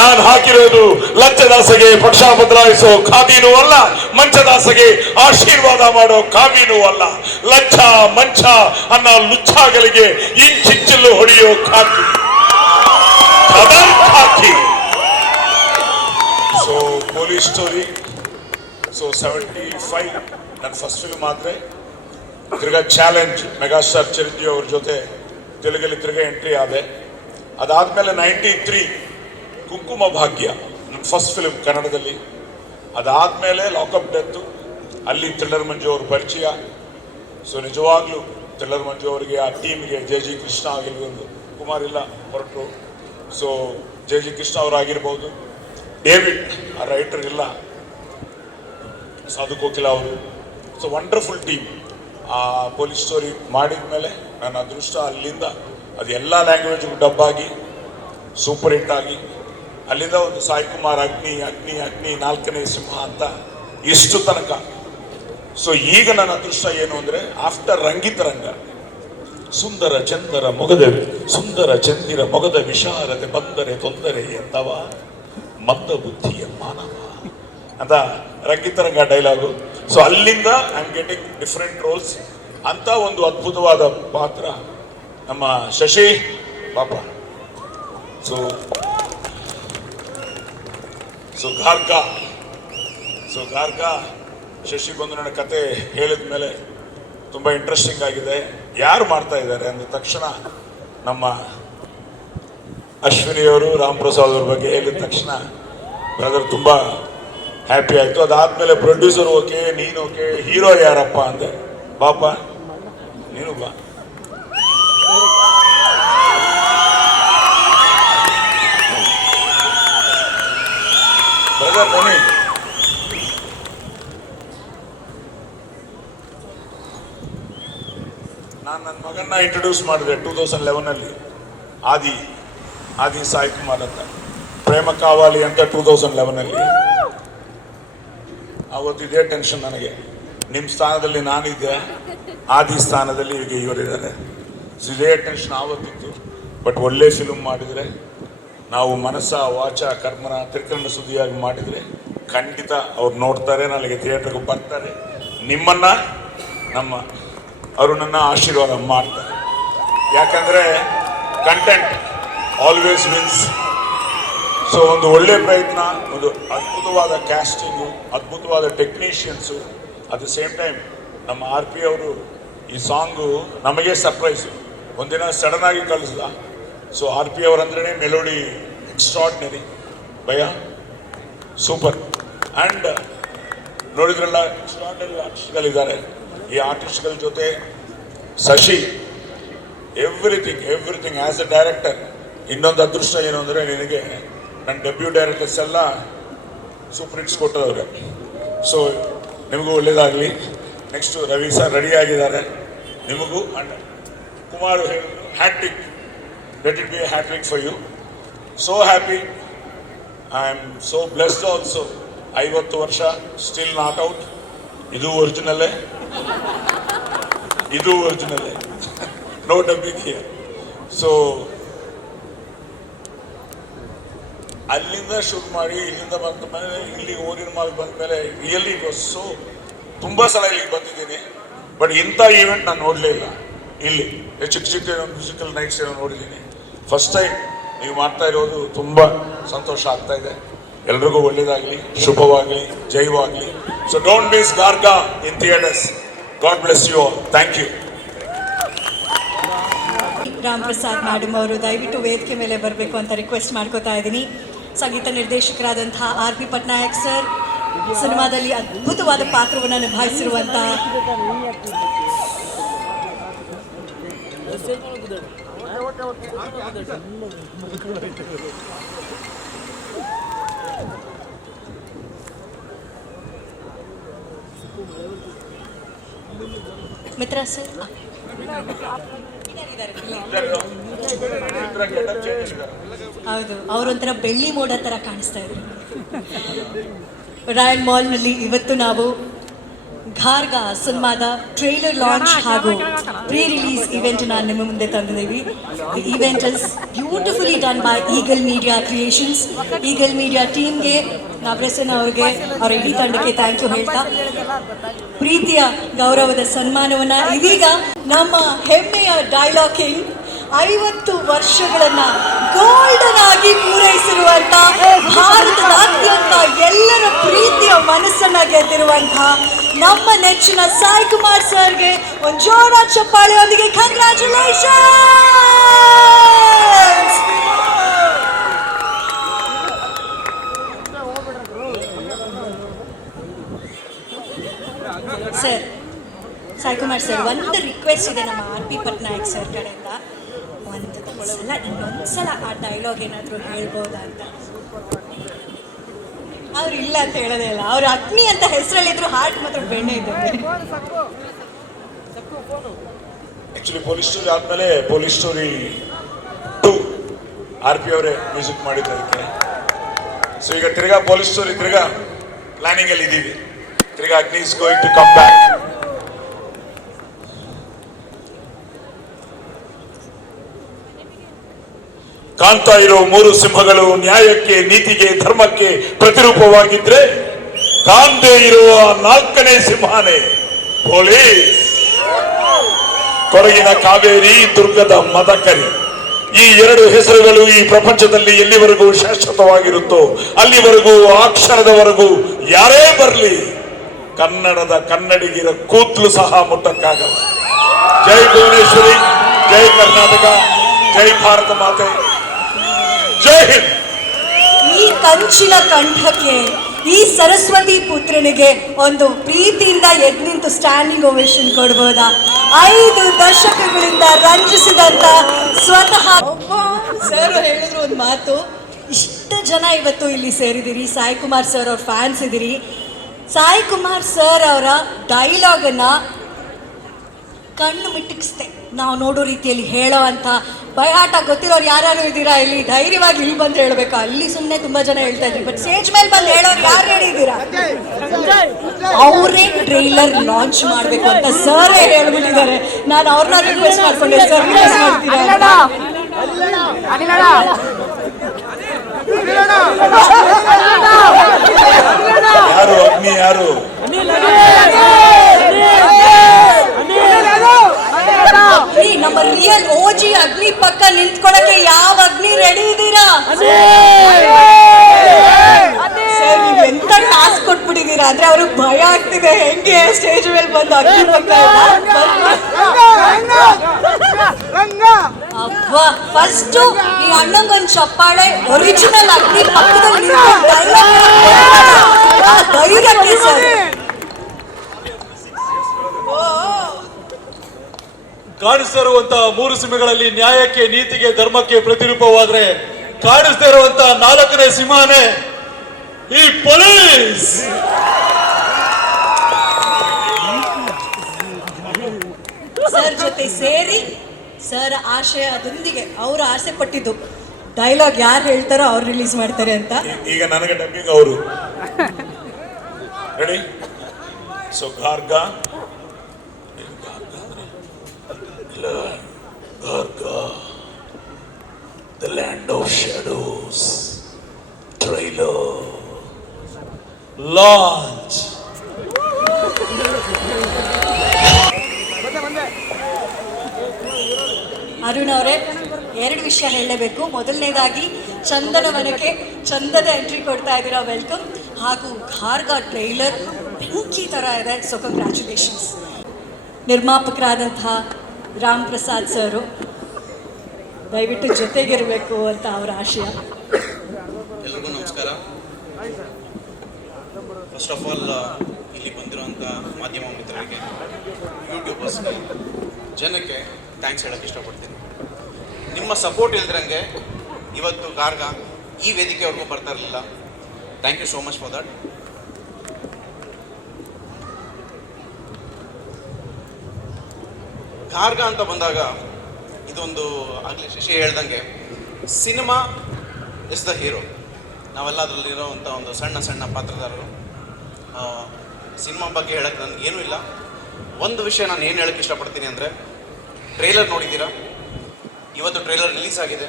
ನಾನು ಹಾಕಿರೋದು ಲಂಚದಾಸೆಗೆ ಪಕ್ಷ ಬದಲಾಯಿಸೋ ಖಾದಿನೂ ಅಲ್ಲ, ಮಂಚದಾಸೆಗೆ ಆಶೀರ್ವಾದ ಮಾಡೋ ಕಾವಿನೂ ಅಲ್ಲ, ಲಂಚ ಮಂಚ ಅನ್ನೋ ಲುಚ್ಚಾಗಳಿಗೆ ಇಂಚಿಂಚಲು ಹೊಡೆಯೋ ಖಾಕಿ. So police story. ಸೊ 75 ನನ್ನ ಫಸ್ಟ್ ಫಿಲ್ಮ್ ಆದರೆ, ತಿರ್ಗಾ ಚಾಲೆಂಜ್ ಮೆಗಾಸ್ಟಾರ್ ಚಿರಂಜೀವಿ ಅವ್ರ ಜೊತೆ ತೆಲುಗಲ್ಲಿ ತಿರ್ಗಾ ಎಂಟ್ರಿ ಆದೆ. ಅದಾದಮೇಲೆ 93 ಕುಂಕುಮ ಭಾಗ್ಯ ನನ್ನ ಫಸ್ಟ್ ಫಿಲ್ಮ್ ಕನ್ನಡದಲ್ಲಿ. ಅದಾದಮೇಲೆ ಲಾಕಪ್ ಡೆತ್ತು, ಅಲ್ಲಿ ಥ್ರಿಲ್ಲರ್ ಮಂಜು ಅವ್ರ ಪರಿಚಯ. ಸೊ ನಿಜವಾಗ್ಲೂ ಥ್ರಿಲ್ಲರ್ ಮಂಜು ಅವರಿಗೆ, ಆ ಟೀಮ್ಗೆ, ಜಿ ಕೃಷ್ಣ ಆಗಿರ್ಬೋದು, ಕುಮಾರ್ ಇಲ್ಲ ಹೊರಟರು. ಸೊ ಜಿ ಕೃಷ್ಣ ಅವರಾಗಿರ್ಬೋದು, ಡೇವಿಡ್ ಆ ರೈಟರ್ ಇಲ್ಲ, ಸಾಧು ಕೋಕಿಲ ಅವರು. So wonderful team. ಆ ಪೊಲೀಸ್ ಸ್ಟೋರಿ ಮಾಡಿದ ಮೇಲೆ ನನ್ನ ಅದೃಷ್ಟ ಅಲ್ಲಿಂದ ಅದು ಎಲ್ಲ ಲ್ಯಾಂಗ್ವೇಜ್ಗೂ ಡಬ್ ಆಗಿ ಸೂಪರ್ ಹಿಟ್ ಆಗಿ, ಅಲ್ಲಿಂದ ಒಂದು ಸಾಯಿ ಕುಮಾರ್ ಅಗ್ನಿ 4ನೇ ಸಿಂಹ ಅಂತ ಇಷ್ಟು ತನಕ. ಸೊ ಈಗ ನನ್ನ ಅದೃಷ್ಟ ಏನು ಅಂದರೆ, ಆಫ್ಟರ್ ರಂಗಿತರಂಗ, ಸುಂದರ ಚಂದಿರ ಮೊಗದ ವಿಶಾರತೆ ಬಂದರೆ ತೊಂದರೆ ಎಂದವ ಮಂದ ಬುದ್ಧಿಯ ಮಾನವ ಅಂತ ರಂಗಿತರಂಗ ಡೈಲಾಗು. ಸೊ ಅಲ್ಲಿಂದ I am getting different rolls ಅಂತ ಒಂದು ಅದ್ಭುತವಾದ ಪಾತ್ರ ನಮ್ಮ ಶಶಿ ಪಾಪ. ಸೊ ಗಾರ್ಗ ಶಶಿ ಬಂದು ನನ್ನ ಕತೆ ಹೇಳಿದ ಮೇಲೆ ತುಂಬ ಇಂಟ್ರೆಸ್ಟಿಂಗ್ ಆಗಿದೆ. ಯಾರು ಮಾಡ್ತಾ ಇದ್ದಾರೆ ಅಂದ ತಕ್ಷಣ ನಮ್ಮ ಅಶ್ವಿನಿಯವರು ರಾಮ್ ಪ್ರಸಾದ್ ಅವ್ರ ಬಗ್ಗೆ ಹೇಳಿದ ತಕ್ಷಣ ಬ್ರದರ್ ತುಂಬ ಹ್ಯಾಪಿ ಆಯಿತು. ಅದಾದಮೇಲೆ ಪ್ರೊಡ್ಯೂಸರ್ ಓಕೆ, ನೀನು ಓಕೆ, ಹೀರೋ ಯಾರಪ್ಪ ಅಂದೆ. ಬಾಪ ನೀನು ಬಾ. ಬ್ರದರ್ ಬನ್ನಿ. ನಾನು ನನ್ನ ಮಗನ್ನ ಇಂಟ್ರೊಡ್ಯೂಸ್ ಮಾಡಿದೆ 2011 ಆದಿ ಸಾಯಿ ಕುಮಾರ್ ಅಂತ, ಪ್ರೇಮ ಕಾವಾಲಿ ಅಂತ 2011. ಅವತ್ತು ಇದೇ ಟೆನ್ಷನ್ ನನಗೆ, ನಿಮ್ಮ ಸ್ಥಾನದಲ್ಲಿ ನಾನಿದ್ದೆ, ಆದಿ ಸ್ಥಾನದಲ್ಲಿ ಈಗ ಇವರಿದ್ದಾರೆ. ಇದೇ ಟೆನ್ಷನ್ ಆವತ್ತಿತ್ತು. ಬಟ್ ಒಳ್ಳೆ ಫಿಲ್ಮ್ ಮಾಡಿದರೆ, ನಾವು ಮನಸ್ಸ ವಾಚ ಕರ್ಮನ ತ್ರಿಕರಣ ಸುದ್ದಿಯಾಗಿ ಮಾಡಿದರೆ ಖಂಡಿತ ಅವ್ರು ನೋಡ್ತಾರೆ, ನನಗೆ ಥಿಯೇಟ್ರಿಗೆ ಬರ್ತಾರೆ, ನಿಮ್ಮನ್ನು ನಮ್ಮ ಅರುಣನ್ನ ಆಶೀರ್ವಾದ ಮಾಡ್ತಾರೆ. ಯಾಕಂದರೆ ಕಂಟೆಂಟ್ ಆಲ್ವೇಸ್ ವಿನ್ಸ್. ಸೊ ಒಂದು ಒಳ್ಳೆಯ ಪ್ರಯತ್ನ, ಒಂದು ಅದ್ಭುತವಾದ ಕ್ಯಾಸ್ಟಿಂಗು, ಅದ್ಭುತವಾದ technicians. At the same time ನಮ್ಮ RP ಅವರು ಈ ಸಾಂಗು ನಮಗೆ ಸರ್ಪ್ರೈಸು. ಒಂದಿನ ಸಡನ್ ಆಗಿ ಕಳಿಸ್ದ. ಸೊ RP ಅವರಂದ್ರೇ ಮೆಲೋಡಿ ಎಕ್ಸ್ಟ್ರಾರ್ಡಿನರಿ ಭಯ ಸೂಪರ್. ಆ್ಯಂಡ್ ನೋಡಿದ್ರಲ್ಲ, ಎಕ್ಸ್ಟ್ರಾರ್ಡಿನರಿ ಆರ್ಟಿಸ್ಟ್ಗಳಿದ್ದಾರೆ. ಈ ಆರ್ಟಿಸ್ಟ್ಗಳ ಜೊತೆ Shashi everything as a director. ಇನ್ನೊಂದು ಅದೃಷ್ಟ ಏನು ಅಂದರೆ, ನಿನಗೆ ನನ್ನ ಡೆಬ್ಯೂ ಡೈರೆಕ್ಟರ್ಸ್ ಎಲ್ಲ ಸೂಪರ್ ಹಿಟ್ಸ್ ಕೊಟ್ಟವ್ರೆ. ಸೊ ನಿಮಗೂ ಒಳ್ಳೆಯದಾಗಲಿ. ನೆಕ್ಸ್ಟು ರವಿ ಸರ್ ರೆಡಿ ಆಗಿದ್ದಾರೆ. ನಿಮಗೂ and Kumar hattrick, let it be a hattrick for you. So happy, I am so blessed also. 50 ವರ್ಷ ಸ್ಟಿಲ್ ನಾಟ್ ಔಟ್. ಇದು ಒರಿಜಿನಲ್ಲೇ ನೋ ಡಬ್ಬಿಂಗ್ ಹಿಯರ್. ಸೊ ಅಲ್ಲಿಂದ ಶುರು ಮಾಡಿ ಇಲ್ಲಿಂದ ಬಂದ ಮೇಲೆ ಇಲ್ಲಿ ಓರಿನ ಮಾಲ್ ಬಂದ ಮೇಲೆ ರಿಯಲಿ ಇಟ್ ವಾಸ್ ಸೋ. ತುಂಬ ಸಲ ಇಲ್ಲಿಗೆ ಬಂದಿದ್ದೀನಿ, ಬಟ್ ಇಂಥ ಈವೆಂಟ್ ನಾನು ನೋಡಲೇ ಇಲ್ಲ. ಇಲ್ಲಿ ಚಿಕ್ಕ ಮ್ಯೂಸಿಕಲ್ ನೈಟ್ಸ್ ಏನೋ ನೋಡಿದ್ದೀನಿ. ಫಸ್ಟ್ ಟೈಮ್ ನೀವು ಮಾಡ್ತಾ ಇರೋದು ತುಂಬ ಸಂತೋಷ ಆಗ್ತಾ ಇದೆ. ಎಲ್ರಿಗೂ ಒಳ್ಳೆಯದಾಗಲಿ, ಶುಭವಾಗಲಿ, ಜಯವಾಗಲಿ. So don't miss Garga in theaters. God bless you all. Thank you. Ram Prasad madam ಅವರು ದಯವಿಟ್ಟು ವೇದಿಕೆ ಮೇಲೆ ಬರಬೇಕು ಅಂತ ರಿಕ್ವೆಸ್ಟ್ ಮಾಡ್ಕೋತಾ ಇದ್ದೀನಿ. ಸಂಗೀತ ನಿರ್ದೇಶಕರಾದಂತಹ RP ಪಟ್ನಾಯಕ್ ಸರ್ ಸಿನಿಮಾದಲ್ಲಿ ಅದ್ಭುತವಾದ ಪಾತ್ರವನ್ನು ನಿಭಾಯಿಸಿರುವಂಥ ಮಿತ್ರ ಸರ್ ಹೌದು, ಅವರೊಂಥರ ಬೆಳ್ಳಿ ಮೋಡ ಥರ ಕಾಣಿಸ್ತಾ ಇದ್ರು. ರಾಯಲ್ ಮಾಲ್ನಲ್ಲಿ ಇವತ್ತು ನಾವು ಗಾರ್ಗಾ ಸಿನಿಮಾದ ಟ್ರೈಲರ್ ಲಾಂಚ್ ಹಾಗೂ ಪ್ರೀ ರಿಲೀಸ್ ಇವೆಂಟ್ ನಾನು ನಿಮ್ಮ ಮುಂದೆ ತಂದಿದ್ದೀವಿ. The event is beautifully done by Eagle Media Creations. Eagle Media ಟೀಮ್ಗೆ, ನಾಗರೇಸನ್ ಅವ್ರಿಗೆ, ಅವರ ಇಡೀ ತಂಡಕ್ಕೆ ಥ್ಯಾಂಕ್ ಯು ಹೇಳ್ತಾ, ಪ್ರೀತಿಯ ಗೌರವದ ಸನ್ಮಾನವನ್ನು ಇದೀಗ ನಮ್ಮ ಹೆಮ್ಮೆಯ ಡೈಲಾಗ್ ಕಿಂಗ್ 50 ವರ್ಷಗಳನ್ನ ಗೋಲ್ಡನ್ ಆಗಿ ಪೂರೈಸಿರುವಂತ, ಭಾರತದಾದ್ಯಂತ ಎಲ್ಲರ ಪ್ರೀತಿಯ ಮನಸ್ಸನ್ನ ಗೆದ್ದಿರುವಂತಹ ನಮ್ಮ ನೆಚ್ಚಿನ ಸಾಯಿ ಕುಮಾರ್ ಸರ್ಗೆ ಒಂದು ಜೋರಾದ ಚಪ್ಪಾಳೆಯೊಂದಿಗೆ congratulations. Sir, Sai Kumar sir, ಒಂದು ರಿಕ್ವೆಸ್ಟ್ ಇದೆ ನಮ್ಮ RP ಪಟ್ನಾಯಕ್ ಸರ್ ಕಡೆಯಿಂದ. ಇನ್ನೊಂದ್ಸಲ ಆ ಡೈಲಾಗ್ ಏನಾದರೂ ಹೇಳ್ಬೋದಾ ಅಂತ. ಅವ್ರು ಇಲ್ಲ ಅಂತ ಹೇಳೋದೇ ಇಲ್ಲ. ಅವ್ರು ಅಗ್ನಿ ಅಂತ ಹೆಸರಲ್ಲಿದ್ರು, ಹಾರ್ಟ್ ಮಾತ್ರ ಬೆಣ್ಣೆ ಇದ್ದಾರೆ. ಆ್ಯಕ್ಚುಲಿ ಪೊಲೀಸ್ ಸ್ಟೋರಿ ಆದಮೇಲೆ ಪೊಲೀಸ್ ಸ್ಟೋರಿ 2 RP ಅವರೇ ಮ್ಯೂಸಿಕ್ ಮಾಡಿದ್ದಕ್ಕೆ. ಸೊ ಈಗ ತಿರ್ಗಾ ಪೊಲೀಸ್ ಸ್ಟೋರಿ ತಿರ್ಗಾ ಪ್ಲಾನಿಂಗಲ್ಲಿ ಇದ್ದೀವಿ. ತಿರ್ಗಾ Agni is going to come back. ಕಾಣ್ತಾ ಇರೋ 3 ಸಿಂಹಗಳು ನ್ಯಾಯಕ್ಕೆ, ನೀತಿಗೆ, ಧರ್ಮಕ್ಕೆ ಪ್ರತಿರೂಪವಾಗಿದ್ರೆ, ಕಾಣದೇ ಇರುವ 4ನೇ ಸಿಂಹನೇ ಪೊಲೀಸ್. ಕೊಡಗಿನ ಕಾವೇರಿ, ದುರ್ಗದ ಮದಕರಿ, ಈ 2 ಹೆಸರುಗಳು ಈ ಪ್ರಪಂಚದಲ್ಲಿ ಎಲ್ಲಿವರೆಗೂ ಶಾಶ್ವತವಾಗಿರುತ್ತೋ ಅಲ್ಲಿವರೆಗೂ, ಆ ಕ್ಷಣದವರೆಗೂ ಯಾರೇ ಬರಲಿ, ಕನ್ನಡದ ಕನ್ನಡಿಗರ ಕೂದಲು ಸಹ ಮುಟ್ಟಕ್ಕಾಗಲ್ಲ. ಜೈ ಭುವನೇಶ್ವರಿ, ಜೈ ಕರ್ನಾಟಕ, ಜೈ ಭಾರತ ಮಾತೆ, ಜೈ ಹಿಂದ್. ಈ ಕಂಚಿನ ಕಂಠಕ್ಕೆ, ಈ ಸರಸ್ವತಿ ಪುತ್ರನಿಗೆ ಒಂದು ಪ್ರೀತಿಯಿಂದ ಎದ್ದು ನಿಂತು ಸ್ಟ್ಯಾಂಡಿಂಗ್ ಓವೇಷನ್ ಕೊಡ್ಬೋದಾ? 5 ದಶಕಗಳಿಂದ ರಂಜಿಸಿದಂತ ಸ್ವತಃ ಸರ್ ಹೇಳಿದ್ರು ಒಂದು ಮಾತು, ಇಷ್ಟು ಜನ ಇವತ್ತು ಇಲ್ಲಿ ಸೇರಿದಿರಿ, ಸಾಯಿ ಕುಮಾರ್ ಸರ್ ಅವ್ರ ಫ್ಯಾನ್ಸ್ ಇದ್ದೀರಿ. ಸಾಯಿ ಕುಮಾರ್ ಸರ್ ಅವರ ಡೈಲಾಗನ್ನು ಕಣ್ಣು ಮಿಟ್ಟಿಕ್ಸ್ತೆ ನಾವು ನೋಡೋ ರೀತಿಯಲ್ಲಿ ಹೇಳೋ ಅಂತ ಬೈಹಾಟ ಗೊತ್ತಿರೋರು ಯಾರು ಇದ್ದೀರಾ ಇಲ್ಲಿ? ಧೈರ್ಯವಾಗಿ ಇಲ್ಲಿ ಬಂದು ಹೇಳಬೇಕಾ? ಅಲ್ಲಿ ಸುಮ್ಮನೆ ತುಂಬ ಜನ ಹೇಳ್ತಾ ಇದ್ರಿ, ಬಟ್ ಸ್ಟೇಜ್ ಮೇಲೆ ಬಂದು ಹೇಳೋರು ಯಾರು ಹೇಳಿದ್ದೀರಾ? ಅವರೇ ಟ್ರೈಲರ್ ಲಾಂಚ್ ಮಾಡಬೇಕು ಅಂತ ಸರ್ ಹೇಳ್ಬಿಟ್ಟಿದ್ದಾರೆ. ನಾನು ಅವ್ರನ್ನ ರಿಕ್ವೆಸ್ಟ್ ಮಾಡ್ಕೊಂಡೆ, ಸರ್ ರಿಲೀಸ್ ಮಾಡ್ತೀರಾ? ಯಾರು ಅಗ್ನಿ? ಯಾರು ನಮ್ಮ ರಿಯಲ್ ಓಜಿ ಅಗ್ನಿ ಪಕ್ಕ ನಿಂತ್ಕೊಳಕ್ಕೆ ಯಾವ ಅಗ್ನಿ ರೆಡಿ ಇದ್ದೀರಾ ಸರ್? ನೀವು ಎಂತ ಟಾಸ್ಕ್ ಕೊಟ್ಬಿಟ್ಟಿದ್ದೀರಾ ಅಂದ್ರೆ ಅವ್ರಿಗೆ ಭಯ ಆಗ್ತಿದೆ. ಹೆಂಗೆ ಸ್ಟೇಜ್ ಮೇಲೆ ಬಂದು ಅಗ್ನಿ ಪಕ್ಕ ಅಬ್ಬಾ, ಫಸ್ಟ್ ಈ ಅಣ್ಣಂಗೊಂದು ಚಪ್ಪಾಳೆ. ಒರಿಜಿನಲ್ ಅಗ್ನಿ ಪಕ್ಕದಲ್ಲಿ ಧೈರ್ಯಕ್ಕೆ ಸರ್. ಕಾಣಿಸ್ತಾ ಇರುವಂತಹ 3 ಸಿಂಹಗಳಲ್ಲಿ ನ್ಯಾಯಕ್ಕೆ, ನೀತಿಗೆ, ಧರ್ಮಕ್ಕೆ ಪ್ರತಿರೂಪವಾದ್ರೆ ಕಾಣಿಸ್ತಾ ಇರುವಂತಹ 4ನೇ ಸಿಂಹನೇ ಈ ಪೊಲೀಸ್. ಸರ್ ಜೊತೆ ಸೇರಿ ಸರ್ ಆಶಯದೊಂದಿಗೆ ಅವರು ಆಸೆ ಪಟ್ಟಿದ್ದು ಡೈಲಾಗ್ ಯಾರು ಹೇಳ್ತಾರೋ ಅವ್ರು ರಿಲೀಸ್ ಮಾಡ್ತಾರೆ ಅಂತ. ಈಗ ನನಗೆ ಡಬ್ಬಿಂಗ್ ಅವರು ರೆಡಿ. So Garga The land of shadows trailer launch. Arun ಅವರೇ, 2 ವಿಷಯ ಹೇಳಲೇಬೇಕು. ಮೊದಲನೇದಾಗಿ ಚಂದನವನಕ್ಕೆ ಚಂದದ ಎಂಟ್ರಿ ಕೊಡ್ತಾ ಇದ್ದೀರಾ, ವೆಲ್ಕಮ್. ಹಾಗೂ ಗಾರ್ಗ ಟ್ರೈಲರ್ ಬೆಂಕಿ ಥರ ಇದೆ, ಸೊ ಕಂಗ್ರ್ಯಾಚುಲೇಷನ್ಸ್. ನಿರ್ಮಾಪಕರಾದಂತಹ ರಾಮ್ ಪ್ರಸಾದ್ ಸರು ದಯವಿಟ್ಟು ಜೊತೆಗಿರಬೇಕು ಅಂತ ಅವರ ಆಶಯ. ಎಲ್ರಿಗೂ ನಮಸ್ಕಾರ. ಫಸ್ಟ್ ಆಫ್ ಆಲ್ ಇಲ್ಲಿ ಬಂದಿರೋಂಥ ಮಾಧ್ಯಮ ಮಿತ್ರರಿಗೆ, ಯೂಟ್ಯೂಬರ್ಸ್ಗೆ, ಜನಕ್ಕೆ ಥ್ಯಾಂಕ್ಸ್ ಹೇಳೋಕ್ಕೆ ಇಷ್ಟಪಡ್ತೀನಿ. ನಿಮ್ಮ ಸಪೋರ್ಟ್ ಇಲ್ದಿರಂಗೆ ಇವತ್ತು ಗಾರ್ಗ ಈ ವೇದಿಕೆವರೆಗೂ ಬರ್ತಾ ಇರಲಿಲ್ಲ. Thank you so much for that. Garga ಅಂತ ಬಂದಾಗ ಇದೊಂದು ಆಗಲೇ ಶಶಿ ಹೇಳ್ದಂಗೆ ಸಿನಿಮಾ ಇಸ್ ದ ಹೀರೋ. ನಾವೆಲ್ಲ ಅದರಲ್ಲಿರೋವಂಥ ಒಂದು ಸಣ್ಣ ಸಣ್ಣ ಪಾತ್ರಧಾರರು. ಸಿನಿಮಾ ಬಗ್ಗೆ ಹೇಳೋಕ್ಕೆ ನನಗೇನೂ ಇಲ್ಲ. ಒಂದು ವಿಷಯ ನಾನು ಏನು ಹೇಳೋಕ್ಕೆ ಇಷ್ಟಪಡ್ತೀನಿ ಅಂದರೆ, ಟ್ರೇಲರ್ ನೋಡಿದ್ದೀರಾ? ಇವತ್ತು ಟ್ರೇಲರ್ ರಿಲೀಸ್ ಆಗಿದೆ.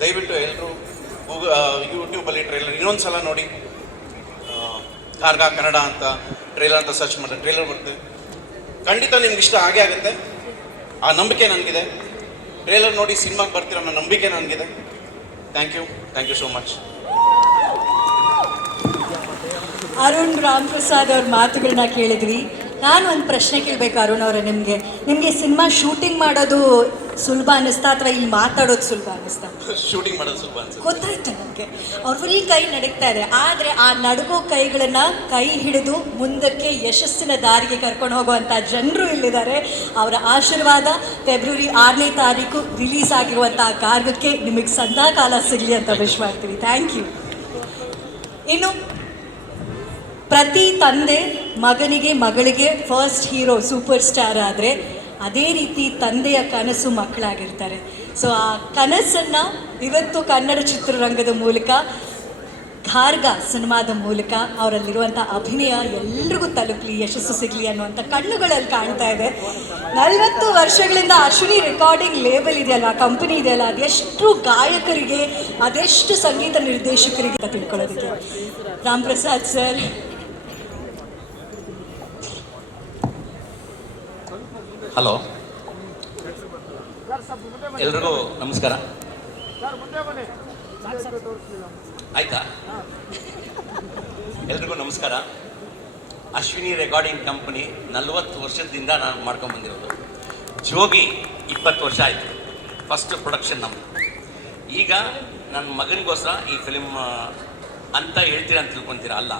ದಯವಿಟ್ಟು ಎಲ್ಲರೂ ಯೂಟ್ಯೂಬಲ್ಲಿ ಟ್ರೇಲರ್ ಇನ್ನೊಂದು ಸಲ ನೋಡಿ. ಗಾರ್ಗ ಕನ್ನಡ ಅಂತ ಟ್ರೇಲರ್ ಅಂತ ಸರ್ಚ್ ಮಾಡಿದ್ರೆ ಟ್ರೇಲರ್ ಬರುತ್ತೆ. ಖಂಡಿತ ನಿಮ್ಗೆ ಇಷ್ಟ ಆಗೇ ಆಗುತ್ತೆ. ಆ ನಂಬಿಕೆ ನನಗಿದೆ. ಟ್ರೇಲರ್ ನೋಡಿ ಸಿನಿಮಾಗೆ ಬರ್ತೀರೋ ಅನ್ನೋ ನಂಬಿಕೆ ನನಗಿದೆ. Thank you so much. Arun Ram Prasad ಅವ್ರ ಮಾತುಗಳನ್ನ ಕೇಳಿದ್ವಿ. ನಾನು ಒಂದು ಪ್ರಶ್ನೆ ಕೇಳಬೇಕು ಅರುಣ್ ಅವರೇ, ನಿಮಗೆ ಸಿನಿಮಾ ಶೂಟಿಂಗ್ ಮಾಡೋದು ಸುಲಭ ಅನ್ನಿಸ್ತಾ ಅಥವಾ ಇಲ್ಲಿ ಮಾತಾಡೋದು ಸುಲಭ ಅನ್ನಿಸ್ತಾ? ಶೂಟಿಂಗ್ ಮಾಡೋದು ಸುಲಭ ಅನ್ಸುತ್ತೆ. ಗೊತ್ತಾಯ್ತು ನನಗೆ. ಅವ್ರ ಫುಲ್ ಕೈ ನಡುಗ್ತಾ ಇದೆ. ಆದರೆ ಆ ನಡುಗೋ ಕೈಗಳನ್ನು ಕೈ ಹಿಡಿದು ಮುಂದಕ್ಕೆ ಯಶಸ್ಸಿನ ದಾರಿಗೆ ಕರ್ಕೊಂಡು ಹೋಗುವಂಥ ಜನರು ಇಲ್ಲಿದ್ದಾರೆ. ಅವರ ಆಶೀರ್ವಾದ ಫೆಬ್ರವರಿ 6ನೇ ತಾರೀಕು ರಿಲೀಸ್ ಆಗಿರುವಂಥ ಗಾರ್ಗಕ್ಕೆ ನಿಮಗೆ ಸದಾ ಕಾಲ ಸಿಗಲಿ ಅಂತ ವಿಶ್ ಮಾಡ್ತೀವಿ. Thank you. ಇನ್ನು ಪ್ರತಿ ತಂದೆ ಮಗನಿಗೆ ಮಗಳಿಗೆ ಫಸ್ಟ್ ಹೀರೋ ಸೂಪರ್ ಸ್ಟಾರ್ ಆದರೆ ಅದೇ ರೀತಿ ತಂದೆಯ ಕನಸು ಮಕ್ಕಳಾಗಿರ್ತಾರೆ. ಸೊ ಆ ಕನಸನ್ನು ಇವತ್ತು ಕನ್ನಡ ಚಿತ್ರರಂಗದ ಮೂಲಕ, ಗಾರ್ಗ ಸಿನಿಮಾದ ಮೂಲಕ ಅವರಲ್ಲಿರುವಂಥ ಅಭಿನಯ ಎಲ್ರಿಗೂ ತಲುಪಲಿ, ಯಶಸ್ಸು ಸಿಗಲಿ ಅನ್ನುವಂಥ ಕಣ್ಣುಗಳಲ್ಲಿ ಕಾಣ್ತಾ ಇದೆ. 40 ವರ್ಷಗಳಿಂದ ಅಶ್ವಿನಿ ರೆಕಾರ್ಡಿಂಗ್ ಲೇಬಲ್ ಇದೆಯಲ್ಲ, ಕಂಪನಿ ಇದೆಯಲ್ಲ, ಅದೆಷ್ಟು ಗಾಯಕರಿಗೆ, ಅದೆಷ್ಟು ಸಂಗೀತ ನಿರ್ದೇಶಕರಿಗೆ ತಿಳ್ಕೊಳ್ಳೋದಕ್ಕೆ. ರಾಮ್ ಪ್ರಸಾದ್ ಸರ್, ಹಲೋ, ಎಲ್ರಿಗೂ ನಮಸ್ಕಾರ. ಆಯ್ತಾ? ಎಲ್ರಿಗೂ ನಮಸ್ಕಾರ. ಅಶ್ವಿನಿ ರೆಕಾರ್ಡಿಂಗ್ ಕಂಪನಿ 40 ವರ್ಷದಿಂದ ನಾನು ಮಾಡ್ಕೊಂಡು ಬಂದಿರೋದು. ಜೋಗಿ 20 ವರ್ಷ ಆಯಿತು. ಫಸ್ಟ್ ಪ್ರೊಡಕ್ಷನ್ ನಮ್ಮದು. ಈಗ ನನ್ನ ಮಗನಿಗೋಸ್ಕರ ಈ ಫಿಲಿಮ್ ಅಂತ ಹೇಳ್ತೀರ ಅಂತ ತಿಳ್ಕೊತೀರ, ಅಲ್ಲ,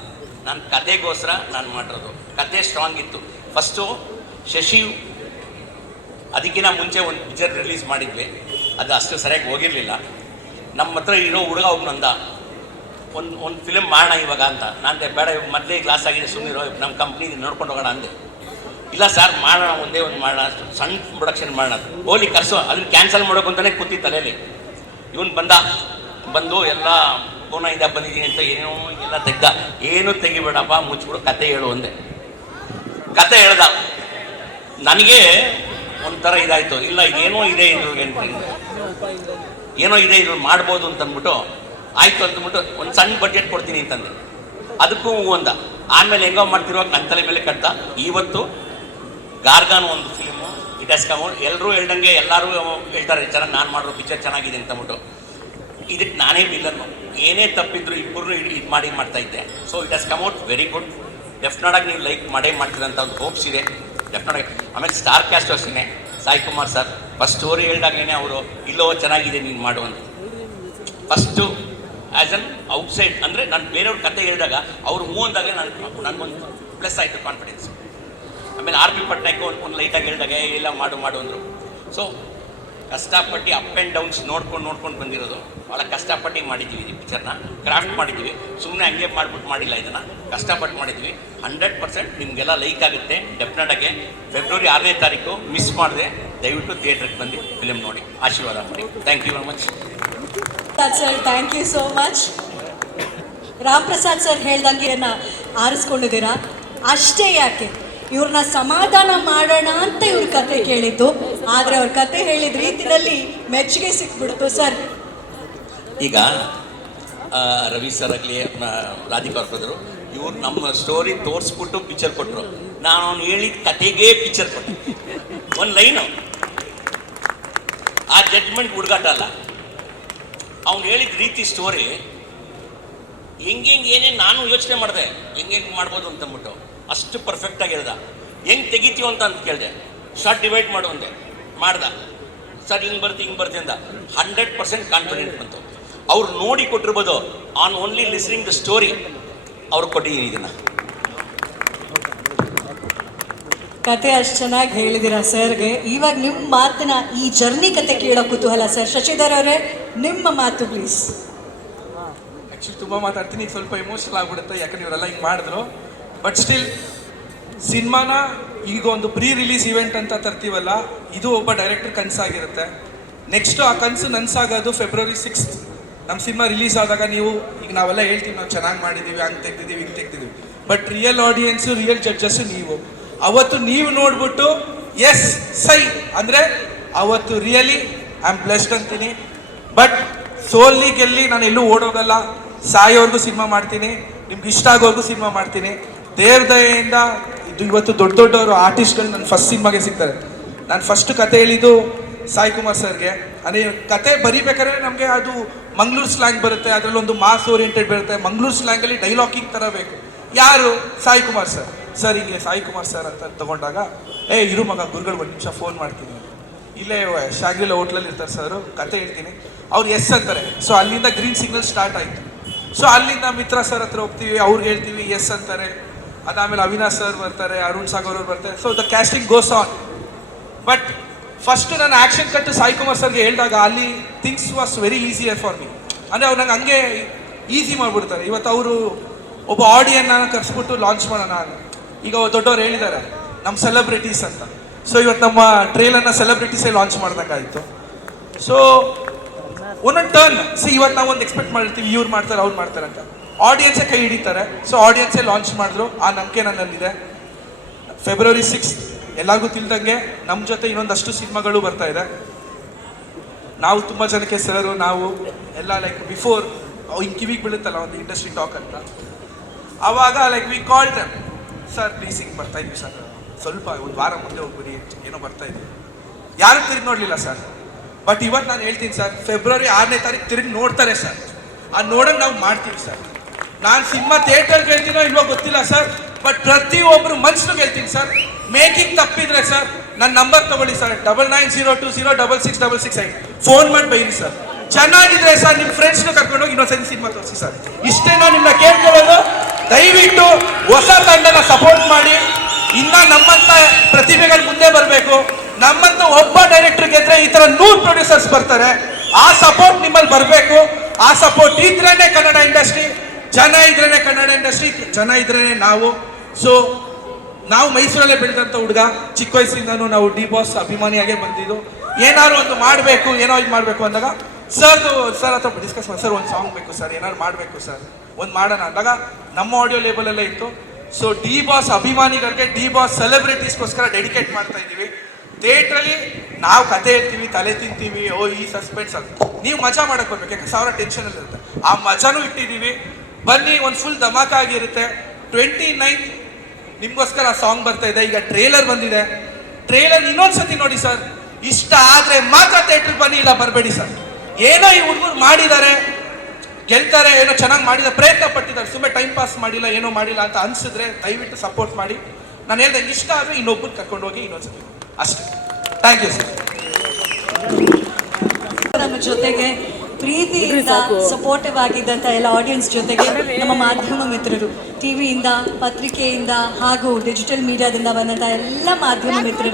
ನನ್ನ ಕತೆಗೋಸ್ಕರ ನಾನು ಮಾಡಿರೋದು. ಕತೆ ಸ್ಟ್ರಾಂಗ್ ಇತ್ತು. ಫಸ್ಟು ಶಶಿ ಅದಕ್ಕಿಂತ ಮುಂಚೆ ಒಂದು ಪಿಕ್ಚರ್ ರಿಲೀಸ್ ಮಾಡಿದ್ವಿ, ಅದು ಅಷ್ಟು ಸರಿಯಾಗಿ ಹೋಗಿರಲಿಲ್ಲ. ನಮ್ಮ ಹತ್ರ ಇರೋ ಹುಡುಗ ಒಬ್ಬನಂದ ಒಂದು ಫಿಲಿಮ್ ಮಾಡೋಣ ಇವಾಗ ಅಂತ. ನಾನು ಬೇಡ, ಮೊದಲೇ ಕ್ಲಾಸ್ ಆಗಿದೆ, ಸುಮ್ಮನಿರೋ, ನಮ್ಮ ಕಂಪ್ನಿ ನೋಡ್ಕೊಂಡು ಹೋಗೋಣ ಅಂದೆ. ಇಲ್ಲ ಸರ್, ಮಾಡೋಣ, ಒಂದೇ ಒಂದು ಮಾಡೋಣ, ಸಣ್ಣ ಪ್ರೊಡಕ್ಷನ್ ಮಾಡೋಣ, ಹೋಲಿ ಕರ್ಸೋ, ಅದನ್ನು ಕ್ಯಾನ್ಸಲ್ ಮಾಡೋಕೆ ಅಂತಲೇ ಕೂತಿ ತಲೆಯಲ್ಲಿ. ಇವನು ಬಂದು ಎಲ್ಲ ಪೂರ್ಣ ಬಂದಿದ್ದೀನಿ ಅಂತ ಏನೋ ಎಲ್ಲ ತೆಗ್ದ. ಏನೂ ತೆಗಿಬೇಡಪ್ಪ, ಮುಚ್ಚಿಬಿಡು, ಕತೆ ಹೇಳು ಅಂದೆ. ಕತೆ ಹೇಳ್ದ. ನನಗೆ ಒಂಥರ ಇದಾಯಿತು. ಇಲ್ಲ, ಏನೋ ಇದೆ ಇದ್ರಿಗೆ ಅಂತ, ಏನೋ ಇದೆ ಇದ್ರಲ್ಲಿ ಮಾಡ್ಬೋದು ಅಂತ ಅಂದ್ಬಿಟ್ಟು, ಆಯಿತು ಅಂತಂದ್ಬಿಟ್ಟು ಒಂದು ಸಣ್ಣ ಬಡ್ಜೆಟ್ ಕೊಡ್ತೀನಿ ಅಂತಂದೆ. ಅದಕ್ಕೂ ಅಂದ. ಆಮೇಲೆ ಹೆಂಗೋ ಮಾಡ್ತಿರುವಾಗ ನನ್ನ ತಲೆ ಮೇಲೆ ಕಟ್ಟ. ಇವತ್ತು ಗಾರ್ಗಾನ ಒಂದು film it has come out. ಎಲ್ಲರೂ ಹೇಳ್ದಂಗೆ ಎಲ್ಲರೂ ಹೇಳ್ತಾರೆ ಚೆನ್ನಾಗಿ ನಾನು ಮಾಡಿರೋ ಪಿಕ್ಚರ್ ಚೆನ್ನಾಗಿದೆ ಅಂತ ಅಂದ್ಬಿಟ್ಟು. ಇದಕ್ಕೆ ನಾನೇ ವಿಲ್ಲನ್ನು, ಏನೇ ತಪ್ಪಿದ್ರು ಇಬ್ಬರು ಇದು ಮಾಡ್ತಾ ಇದ್ದೆ. So it has come out very good. ಡೆಫಿನೆಟಾಗಿ ನೀವು ಲೈಕ್ ಮಾಡ್ತೀರಂತ ಒಂದು ಹೋಪ್ಸ್ ಇದೆ ಡೆಫಿನೆಟಾಗಿ. ಆಮೇಲೆ ಸ್ಟಾರ್ ಕ್ಯಾಸ್ಟ್ ಅಷ್ಟೇ Sai Kumar sir first story ಹೇಳಿದಾಗಲೇ ಅವರು ಇಲ್ಲೋ ಚೆನ್ನಾಗಿದೆ ನೀನು ಮಾಡುವಂತ ಫಸ್ಟು ಆ್ಯಸ್ ಅನ್ ಔಟ್ಸೈಡ್ ಅಂದರೆ ನಾನು ಬೇರೆಯವ್ರ ಕತೆ ಹೇಳಿದಾಗ ಅವ್ರು ಮೂವ್ ಅಂದಾಗ ನನಗೊಂದು ಪ್ಲಸ್ ಆಯಿತು ಕಾನ್ಫಿಡೆನ್ಸ್. ಆಮೇಲೆ ಆರ್ ಪಿ ಪಟ್ನಾಯ್ಕು ಒಂದು ಲೈಟಾಗಿ ಹೇಳಿದಾಗ ಎಲ್ಲ ಮಾಡು ಅಂದರು. ಸೊ ಕಷ್ಟಪಟ್ಟು ಅಪ್ ಆ್ಯಂಡ್ ಡೌನ್ಸ್ ನೋಡ್ಕೊಂಡು ಬಂದಿರೋದು. ಭಾಳ ಕಷ್ಟಪಟ್ಟು ಮಾಡಿದ್ದೀವಿ ಈ ಪಿಕ್ಚರ್ನ, ಕ್ರಾಫ್ಟ್ ಮಾಡಿದ್ದೀವಿ. ಸುಮ್ಮನೆ ಹಂಗೆ ಮಾಡಿಲ್ಲ ಇದನ್ನು, ಕಷ್ಟಪಟ್ಟು ಮಾಡಿದ್ವಿ. 100% ನಿಮಗೆಲ್ಲ ಲೈಕ್ ಆಗುತ್ತೆ ಡೆಫಿನೆಟಾಗಿ. ಫೆಬ್ರವರಿ 6ನೇ ತಾರೀಕು ಮಿಸ್ ಮಾಡಿದೆ, ದಯವಿಟ್ಟು ಥಿಯೇಟ್ರಿಗೆ ಬಂದು ಫಿಲ್ಮ್ ನೋಡಿ ಆಶೀರ್ವಾದ ಮಾಡಿ. Thank you very much sir. Thank you so much. Ram Prasad sir ಹೇಳ್ದಂಗೆ ಆರಿಸ್ಕೊಂಡಿದ್ದೀರಾ. ಅಷ್ಟೇ ಯಾಕೆ, ಇವ್ರನ್ನ ಸಮಾಧಾನ ಮಾಡೋಣ ಅಂತ ಇವ್ರ ಕತೆ ಕೇಳಿದ್ದು, ಆದರೆ ಅವ್ರ ಕತೆ ಹೇಳಿದ ರೀತಿಯಲ್ಲಿ ಮೆಚ್ಚುಗೆ ಸಿಕ್ಬಿಡ್ತು ಸರ್. ಈಗ ರವಿ ಸರ್ ಆಗಲಿ ರಾಧಿಕಾ ಅವ್ರದ್ರು ಇವ್ರು ನಮ್ಮ ಸ್ಟೋರಿ ತೋರಿಸ್ಬಿಟ್ಟು ಪಿಕ್ಚರ್ ಕೊಟ್ಟರು. ನಾನು ಅವ್ನು ಹೇಳಿದ ಕತೆಗೇ ಪಿಕ್ಚರ್ ಕೊಟ್ಟೆ. ಒಂದು ಲೈನು ಆ ಜಡ್ಜ್ಮೆಂಟ್ ಹುಡುಗಾಟ ಅಲ್ಲ, ಅವ್ನು ಹೇಳಿದ ರೀತಿ ಸ್ಟೋರಿ ಹೆಂಗೆ ಏನೇನು ನಾನು ಯೋಚನೆ ಮಾಡಿದೆ ಹೆಂಗೆ ಮಾಡ್ಬೋದು ಅಂತಂದ್ಬಿಟ್ಟು ಅಷ್ಟು ಪರ್ಫೆಕ್ಟಾಗಿ ಹೇಳ್ದ. ಹೆಂಗೆ ತೆಗಿತೀವೋ ಅಂತ ಕೇಳಿದೆ. ಶಾರ್ಟ್ ಡಿವೈಡ್ ಮಾಡು ಅಂದೆ, ಮಾಡ್ದ. ಸರ್ ಹಿಂಗೆ ಬರ್ತಿ ಅಂದ. 100% ಕಾನ್ಫಿಡೆಂಟ್ ಬಂತು. ಅವ್ರು ನೋಡಿ ಕೊಟ್ಟಿರ್ಬೋದು, on only listening the story ಅವ್ರಿಗೆ ಕೊಟ್ಟಿದ್ದೀನಿ ಇದನ್ನು. ಕತೆ ಅಷ್ಟು ಚೆನ್ನಾಗಿ ಹೇಳಿದ್ದೀರಾ ಸರ್ಗೆ. ಇವಾಗ ನಿಮ್ಮ ಮಾತನ್ನ ಈ ಜರ್ನಿ ಕತೆ ಕೇಳೋ ಕುತೂಹಲ ಸರ್. ಶಶಿಧರ್ ಅವರೇ, ನಿಮ್ಮ ಮಾತು ಪ್ಲೀಸ್. ಆ್ಯಕ್ಚುಲಿ ತುಂಬ ಮಾತಾಡ್ತೀನಿ, ಈಗ ಸ್ವಲ್ಪ ಎಮೋಷನಲ್ ಆಗ್ಬಿಡುತ್ತೆ ಯಾಕಂದ್ರೆ ಇವರೆಲ್ಲ ಹಿಂಗೆ ಮಾಡಿದ್ರು. ಬಟ್ ಸ್ಟಿಲ್ ಸಿನಿಮಾನ ಈಗ ಒಂದು ಪ್ರೀ ರಿಲೀಸ್ ಇವೆಂಟ್ ಅಂತ ತರ್ತೀವಲ್ಲ, ಇದು ಒಬ್ಬ ಡೈರೆಕ್ಟರ್ ಕನಸಾಗಿರುತ್ತೆ. ನೆಕ್ಸ್ಟು ಆ ಕನಸು ನನಸಾಗೋದು ಫೆಬ್ರವರಿ 6 ನಮ್ಮ ಸಿನಿಮಾ ರಿಲೀಸ್ ಆದಾಗ. ನೀವು ಈಗ ನಾವೆಲ್ಲ ಹೇಳ್ತೀವಿ ನಾವು ಚೆನ್ನಾಗಿ ಮಾಡಿದ್ದೀವಿ, ಹಂಗೆ ತೆಗ್ದಿದ್ದೀವಿ, ಹಿಂಗೆ ತೆಗ್ದಿದ್ದೀವಿ. But real audience, real judges ನೀವು. ಅವತ್ತು ನೀವು ನೋಡ್ಬಿಟ್ಟು ಎಸ್ ಸೈ ಅಂದರೆ ಅವತ್ತು ರಿಯಲಿ ಐ ಆಮ್ ಬ್ಲೆಸ್ಡ್ ಅಂತೀನಿ. ಬಟ್ ಸೋಲ್ಲಿ ಗೆಲ್ಲಿ ನಾನು ಎಲ್ಲೂ ಓಡೋಗಲ್ಲ, ಸಾಯೋರ್ಗೂ ಸಿನಿಮಾ ಮಾಡ್ತೀನಿ, ನಿಮ್ಗೆ ಇಷ್ಟ ಆಗೋರ್ಗೂ ಸಿನಿಮಾ ಮಾಡ್ತೀನಿ. ದೇವ್ರ ದಯೆಯಿಂದ ಇದು ಇವತ್ತು ದೊಡ್ಡ ದೊಡ್ಡವರು ಆರ್ಟಿಸ್ಟ್ಗಳು ನನ್ನ ಫಸ್ಟ್ ಸಿನಿಮಾಗೆ ಸಿಗ್ತಾರೆ. ನಾನು ಫಸ್ಟ್ ಕತೆ ಹೇಳಿದ್ದು ಸಾಯಿ ಕುಮಾರ್ ಸರ್ಗೆ. ಅಂದರೆ ಕತೆ ಬರಿಬೇಕಾದ್ರೆ ನಮಗೆ ಅದು ಮಂಗ್ಳೂರು ಸ್ಲ್ಯಾಂಗ್ ಬರುತ್ತೆ, ಅದರಲ್ಲೊಂದು ಮಾಸ್ ಓರಿಯೆಂಟೆಡ್ ಬರುತ್ತೆ. ಮಂಗ್ಳೂರು ಸ್ಲ್ಯಾಂಗಲ್ಲಿ ಡೈಲಾಗಿಂಗ್ ಥರ ಬೇಕು. ಯಾರು? ಸಾಯಿ ಕುಮಾರ್ ಸರ್. ಸರ್ ಹಿಂಗೆ ಸಾಯಿ ಕುಮಾರ್ ಸರ್ ಅಂತ ತಗೊಂಡಾಗ ಇರು ಮಗ ಗುರುಗಳು 1 ನಿಮಿಷ ಫೋನ್ ಮಾಡ್ತೀನಿ, ಇಲ್ಲೇ ಶಾಗ್ರಿಲ ಹೋಟ್ಲಲ್ಲಿ ಇರ್ತಾರೆ ಸರ್, ಕತೆ ಹೇಳ್ತೀನಿ. ಅವ್ರು ಎಸ್ ಅಂತಾರೆ. ಸೊ ಅಲ್ಲಿಂದ ಗ್ರೀನ್ ಸಿಗ್ನಲ್ ಸ್ಟಾರ್ಟ್ ಆಯಿತು. ಸೊ ಅಲ್ಲಿಂದ ಮಿತ್ರ ಸರ್ ಹತ್ರ ಹೋಗ್ತೀವಿ, ಅವ್ರಿಗೆ ಹೇಳ್ತೀವಿ, ಎಸ್ ಅಂತಾರೆ. ಅದಾದಮೇಲೆ ಅವಿನಾಶ್ ಸರ್ ಬರ್ತಾರೆ, ಅರುಣ್ ಸಾಗರ್ ಅವ್ರು ಬರ್ತಾರೆ. So the casting goes on. But first ನಾನು ಆ್ಯಕ್ಷನ್ ಕಟ್ಟು ಸಾಯಿ ಕುಮಾರ್ ಸರ್ಗೆ ಹೇಳಿದಾಗ ಅಲ್ಲಿ things was very easier for me. ಅಂದರೆ ಅವ್ರು ನಂಗೆ ಹಂಗೆ ಈಸಿ ಮಾಡಿಬಿಡ್ತಾರೆ. ಇವತ್ತು ಅವರು ಒಬ್ಬ ಆಡಿಯನ್ನ ಕರೆಸ್ಬಿಟ್ಟು ಲಾಂಚ್ ಮಾಡೋಣ. ಈಗ ದೊಡ್ಡವ್ರು ಹೇಳಿದ್ದಾರೆ ನಮ್ಮ ಸೆಲೆಬ್ರಿಟೀಸ್ ಅಂತ. ಸೊ ಇವತ್ತು ನಮ್ಮ ಟ್ರೇಲರ್ನ ಸೆಲೆಬ್ರಿಟೀಸೇ ಲಾಂಚ್ ಮಾಡ್ದಂಗಾಯಿತು. ಸೊ ಒಂದೊಂದು ಟರ್ನ್ ಇವತ್ತು ನಾವು ಒಂದು ಎಕ್ಸ್ಪೆಕ್ಟ್ ಮಾಡಿರ್ತೀವಿ, ಇವ್ರು ಮಾಡ್ತಾರೆ ಅವ್ರು ಮಾಡ್ತಾರೆ ಅಂತ. ಆಡಿಯನ್ಸೇ ಕೈ ಹಿಡಿತಾರೆ. ಸೊ ಆಡಿಯನ್ಸೇ ಲಾಂಚ್ ಮಾಡಿದ್ರು. ಆ ನಂಬಿಕೆ ನನ್ನಲ್ಲಿದೆ. ಫೆಬ್ರವರಿ 6 ಎಲ್ಲರಿಗೂ ತಿಳಿದಂಗೆ ನಮ್ಮ ಜೊತೆ ಇನ್ನೊಂದಷ್ಟು ಸಿನಿಮಾಗಳು ಬರ್ತಾ ಇದೆ. ನಾವು ತುಂಬ ಜನಕ್ಕೆ ಸರ್ ನಾವು ಎಲ್ಲ ಲೈಕ್ ಬಿಫೋರ್ ಹಿಂಗೆ ಕಿವಿಗೆ ಬೀಳುತ್ತಲ್ಲ ಒಂದು ಇಂಡಸ್ಟ್ರಿ ಟಾಕ್ ಅಂತ, ಆವಾಗ like we called sir please ಹಿಂಗೆ ಬರ್ತಾ ಇದ್ವಿ ಸರ್, ಸ್ವಲ್ಪ ಒಂದು ವಾರ ಮುಂದೆ ಹೋಗ್ಬಿಡಿ, ಏನೋ ಬರ್ತಾ ಇದ್ವಿ. ಯಾರು ತಿರುಗಿ ನೋಡಲಿಲ್ಲ ಸರ್. ಬಟ್ ಇವತ್ತು ನಾನು ಹೇಳ್ತೀನಿ ಸರ್, ಫೆಬ್ರವರಿ 6ನೇ ತಾರೀಕು ತಿರುಗಿ ನೋಡ್ತಾರೆ ಸರ್. ಆ ನೋಡೋಕೆ ನಾವು ಮಾಡ್ತೀವಿ ಸರ್. ನಾನು ಸಿನಿಮಾ ಥಿಯೇಟರ್ಗೆ ಹೇಳ್ತೀನೋ ಇಲ್ವೋ ಗೊತ್ತಿಲ್ಲ ಸರ್, ಬಟ್ ಪ್ರತಿಯೊಬ್ಬರು ಮನ್ಸಿಗೆ ಹೇಳ್ತೀನಿ ಸರ್. ಮೇಕಿಂಗ್ ತಪ್ಪಿದ್ರೆ ಸರ್ ನನ್ನ ನಂಬರ್ ತಗೊಳ್ಳಿ ಸರ್, 9902066668 ಫೋನ್ ಮಾಡಿ ಬೈರಿ ಸರ್. ಚೆನ್ನಾಗಿದ್ರೆ ಸರ್ ನಿಮ್ಮ ಫ್ರೆಂಡ್ಸ್ನ ಕರ್ಕೊಂಡೋಗಿ ಇನ್ನೊಂದ್ಸರಿ ಸಿನಿಮಾ ತೋರಿಸಿ ಸರ್. ಇಷ್ಟೇ ನಾನು ನಿಮ್ಮನ್ನ ಕೇಳ್ಕೊಳ್ಳೋದು. ದಯವಿಟ್ಟು ಹೊಸ ತಂಡನ ಸಪೋರ್ಟ್ ಮಾಡಿ. ಇನ್ನು ನಮ್ಮಂಥ ಪ್ರತಿಭೆಗಳು ಮುಂದೆ ಬರಬೇಕು. ನಮ್ಮಂತ ಒಬ್ಬ ಡೈರೆಕ್ಟರ್ ಗೆದ್ರೆ ಈ ಥರ 100 ಪ್ರೊಡ್ಯೂಸರ್ಸ್ ಬರ್ತಾರೆ. ಆ ಸಪೋರ್ಟ್ ನಿಮ್ಮಲ್ಲಿ ಬರಬೇಕು. ಆ ಸಪೋರ್ಟ್ ಇದ್ರೇನೆ ಕನ್ನಡ ಇಂಡಸ್ಟ್ರಿ, ಜನ ಇದ್ರೇನೆ ಕನ್ನಡ ಇಂಡಸ್ಟ್ರಿ, ಜನ ಇದ್ರೇನೆ ನಾವು. ಸೊ ನಾವು ಮೈಸೂರಲ್ಲೇ ಬೆಳೆದಂಥ ಹುಡುಗ, ಚಿಕ್ಕ ವಯಸ್ಸಿಂದನೂ ನಾವು ಡಿ ಬಾಸ್ ಅಭಿಮಾನಿಯಾಗೇ ಬಂದಿದ್ದು. ಏನಾದ್ರು ಒಂದು ಮಾಡಬೇಕು, ಏನೋ ಇದು ಮಾಡಬೇಕು ಅಂದಾಗ ಸರ್ ಹತ್ರ ಡಿಸ್ಕಸ್ ಮಾಡಿ, ಸರ್ ಒಂದು ಸಾಂಗ್ ಬೇಕು ಸರ್, ಏನಾದ್ರು ಮಾಡಬೇಕು ಸರ್, ಒಂದು ಮಾಡೋಣ ಅಂದಾಗ ನಮ್ಮ ಆಡಿಯೋ ಲೇಬಲಲ್ಲೇ ಇತ್ತು. ಸೊ ಡಿ ಬಾಸ್ ಅಭಿಮಾನಿಗಳಿಗೆ, ಡಿ ಬಾಸ್ ಸೆಲೆಬ್ರಿಟೀಸ್ಗೋಸ್ಕರ ಡೆಡಿಕೇಟ್ ಮಾಡ್ತಾ ಇದ್ದೀವಿ. ಥಿಯೇಟ್ರಲ್ಲಿ ನಾವು ಕತೆ ಹೇಳ್ತೀವಿ, ತಲೆ ತಿಂತೀವಿ, ಈ ಸಸ್ಪೆನ್ಸ್ ಅದು ನೀವು ಮಜಾ ಮಾಡಕ್ಕೆ ಬರ್ಬೇಕು, ಯಾಕೆ 1000 ಟೆನ್ಷನಲ್ಲಿ ಇರುತ್ತೆ. ಆ ಮಜಾನೂ ಇಟ್ಟಿದ್ದೀವಿ. ಬನ್ನಿ, ಒಂದು ಫುಲ್ ಧಮಾಕ ಆಗಿರುತ್ತೆ. 29th ನಿಮಗೋಸ್ಕರ ಆ ಸಾಂಗ್ ಬರ್ತಾ ಇದೆ. ಈಗ ಟ್ರೇಲರ್ ಬಂದಿದೆ. ಟ್ರೇಲರ್ ಇನ್ನೊಂದ್ಸತಿ ನೋಡಿ ಸರ್. ಇಷ್ಟ ಆದ್ರೆ ಮಾತ್ರ ಥಿಯೇಟ್ರಿಗೆ ಬನ್ನಿ, ಇಲ್ಲ ಬರಬೇಡಿ ಸರ್. ಏನೋ ಈ ಹುಡುಗರು ಮಾಡಿದ್ದಾರೆ, ಗೆಲ್ತಾರೆ, ಏನೋ ಚೆನ್ನಾಗಿ ಮಾಡಿದ್ದಾರೆ, ಪ್ರಯತ್ನ ಪಟ್ಟಿದ್ದಾರೆ, ಸುಮ್ಮನೆ ಟೈಮ್ ಪಾಸ್ ಮಾಡಿಲ್ಲ, ಏನೋ ಮಾಡಿಲ್ಲ ಅಂತ ಅನ್ಸಿದ್ರೆ ದಯವಿಟ್ಟು ಸಪೋರ್ಟ್ ಮಾಡಿ. ನಾನು ಹೇಳ್ದಂಗೆ ಇಷ್ಟ ಆದರೆ ಇನ್ನೊಬ್ಬರು ಕರ್ಕೊಂಡೋಗಿ ಇನ್ನೊಂದ್ಸತಿ ಅಷ್ಟೇ. Thank you sir. ನಮ್ಮ ಜೊತೆಗೆ ಪ್ರೀತಿಯಿಂದ ಸಪೋರ್ಟಿವ್ ಆಗಿದ್ದಂಥ ಎಲ್ಲ ಆಡಿಯನ್ಸ್ ಜೊತೆಗೆ ನಮ್ಮ ಮಾಧ್ಯಮ ಮಿತ್ರರು, ಟಿವಿಯಿಂದ, ಪತ್ರಿಕೆಯಿಂದ ಹಾಗೂ ಡಿಜಿಟಲ್ ಮೀಡಿಯಾದಿಂದ ಬಂದಂಥ ಎಲ್ಲ ಮಾಧ್ಯಮ ಮಿತ್ರರು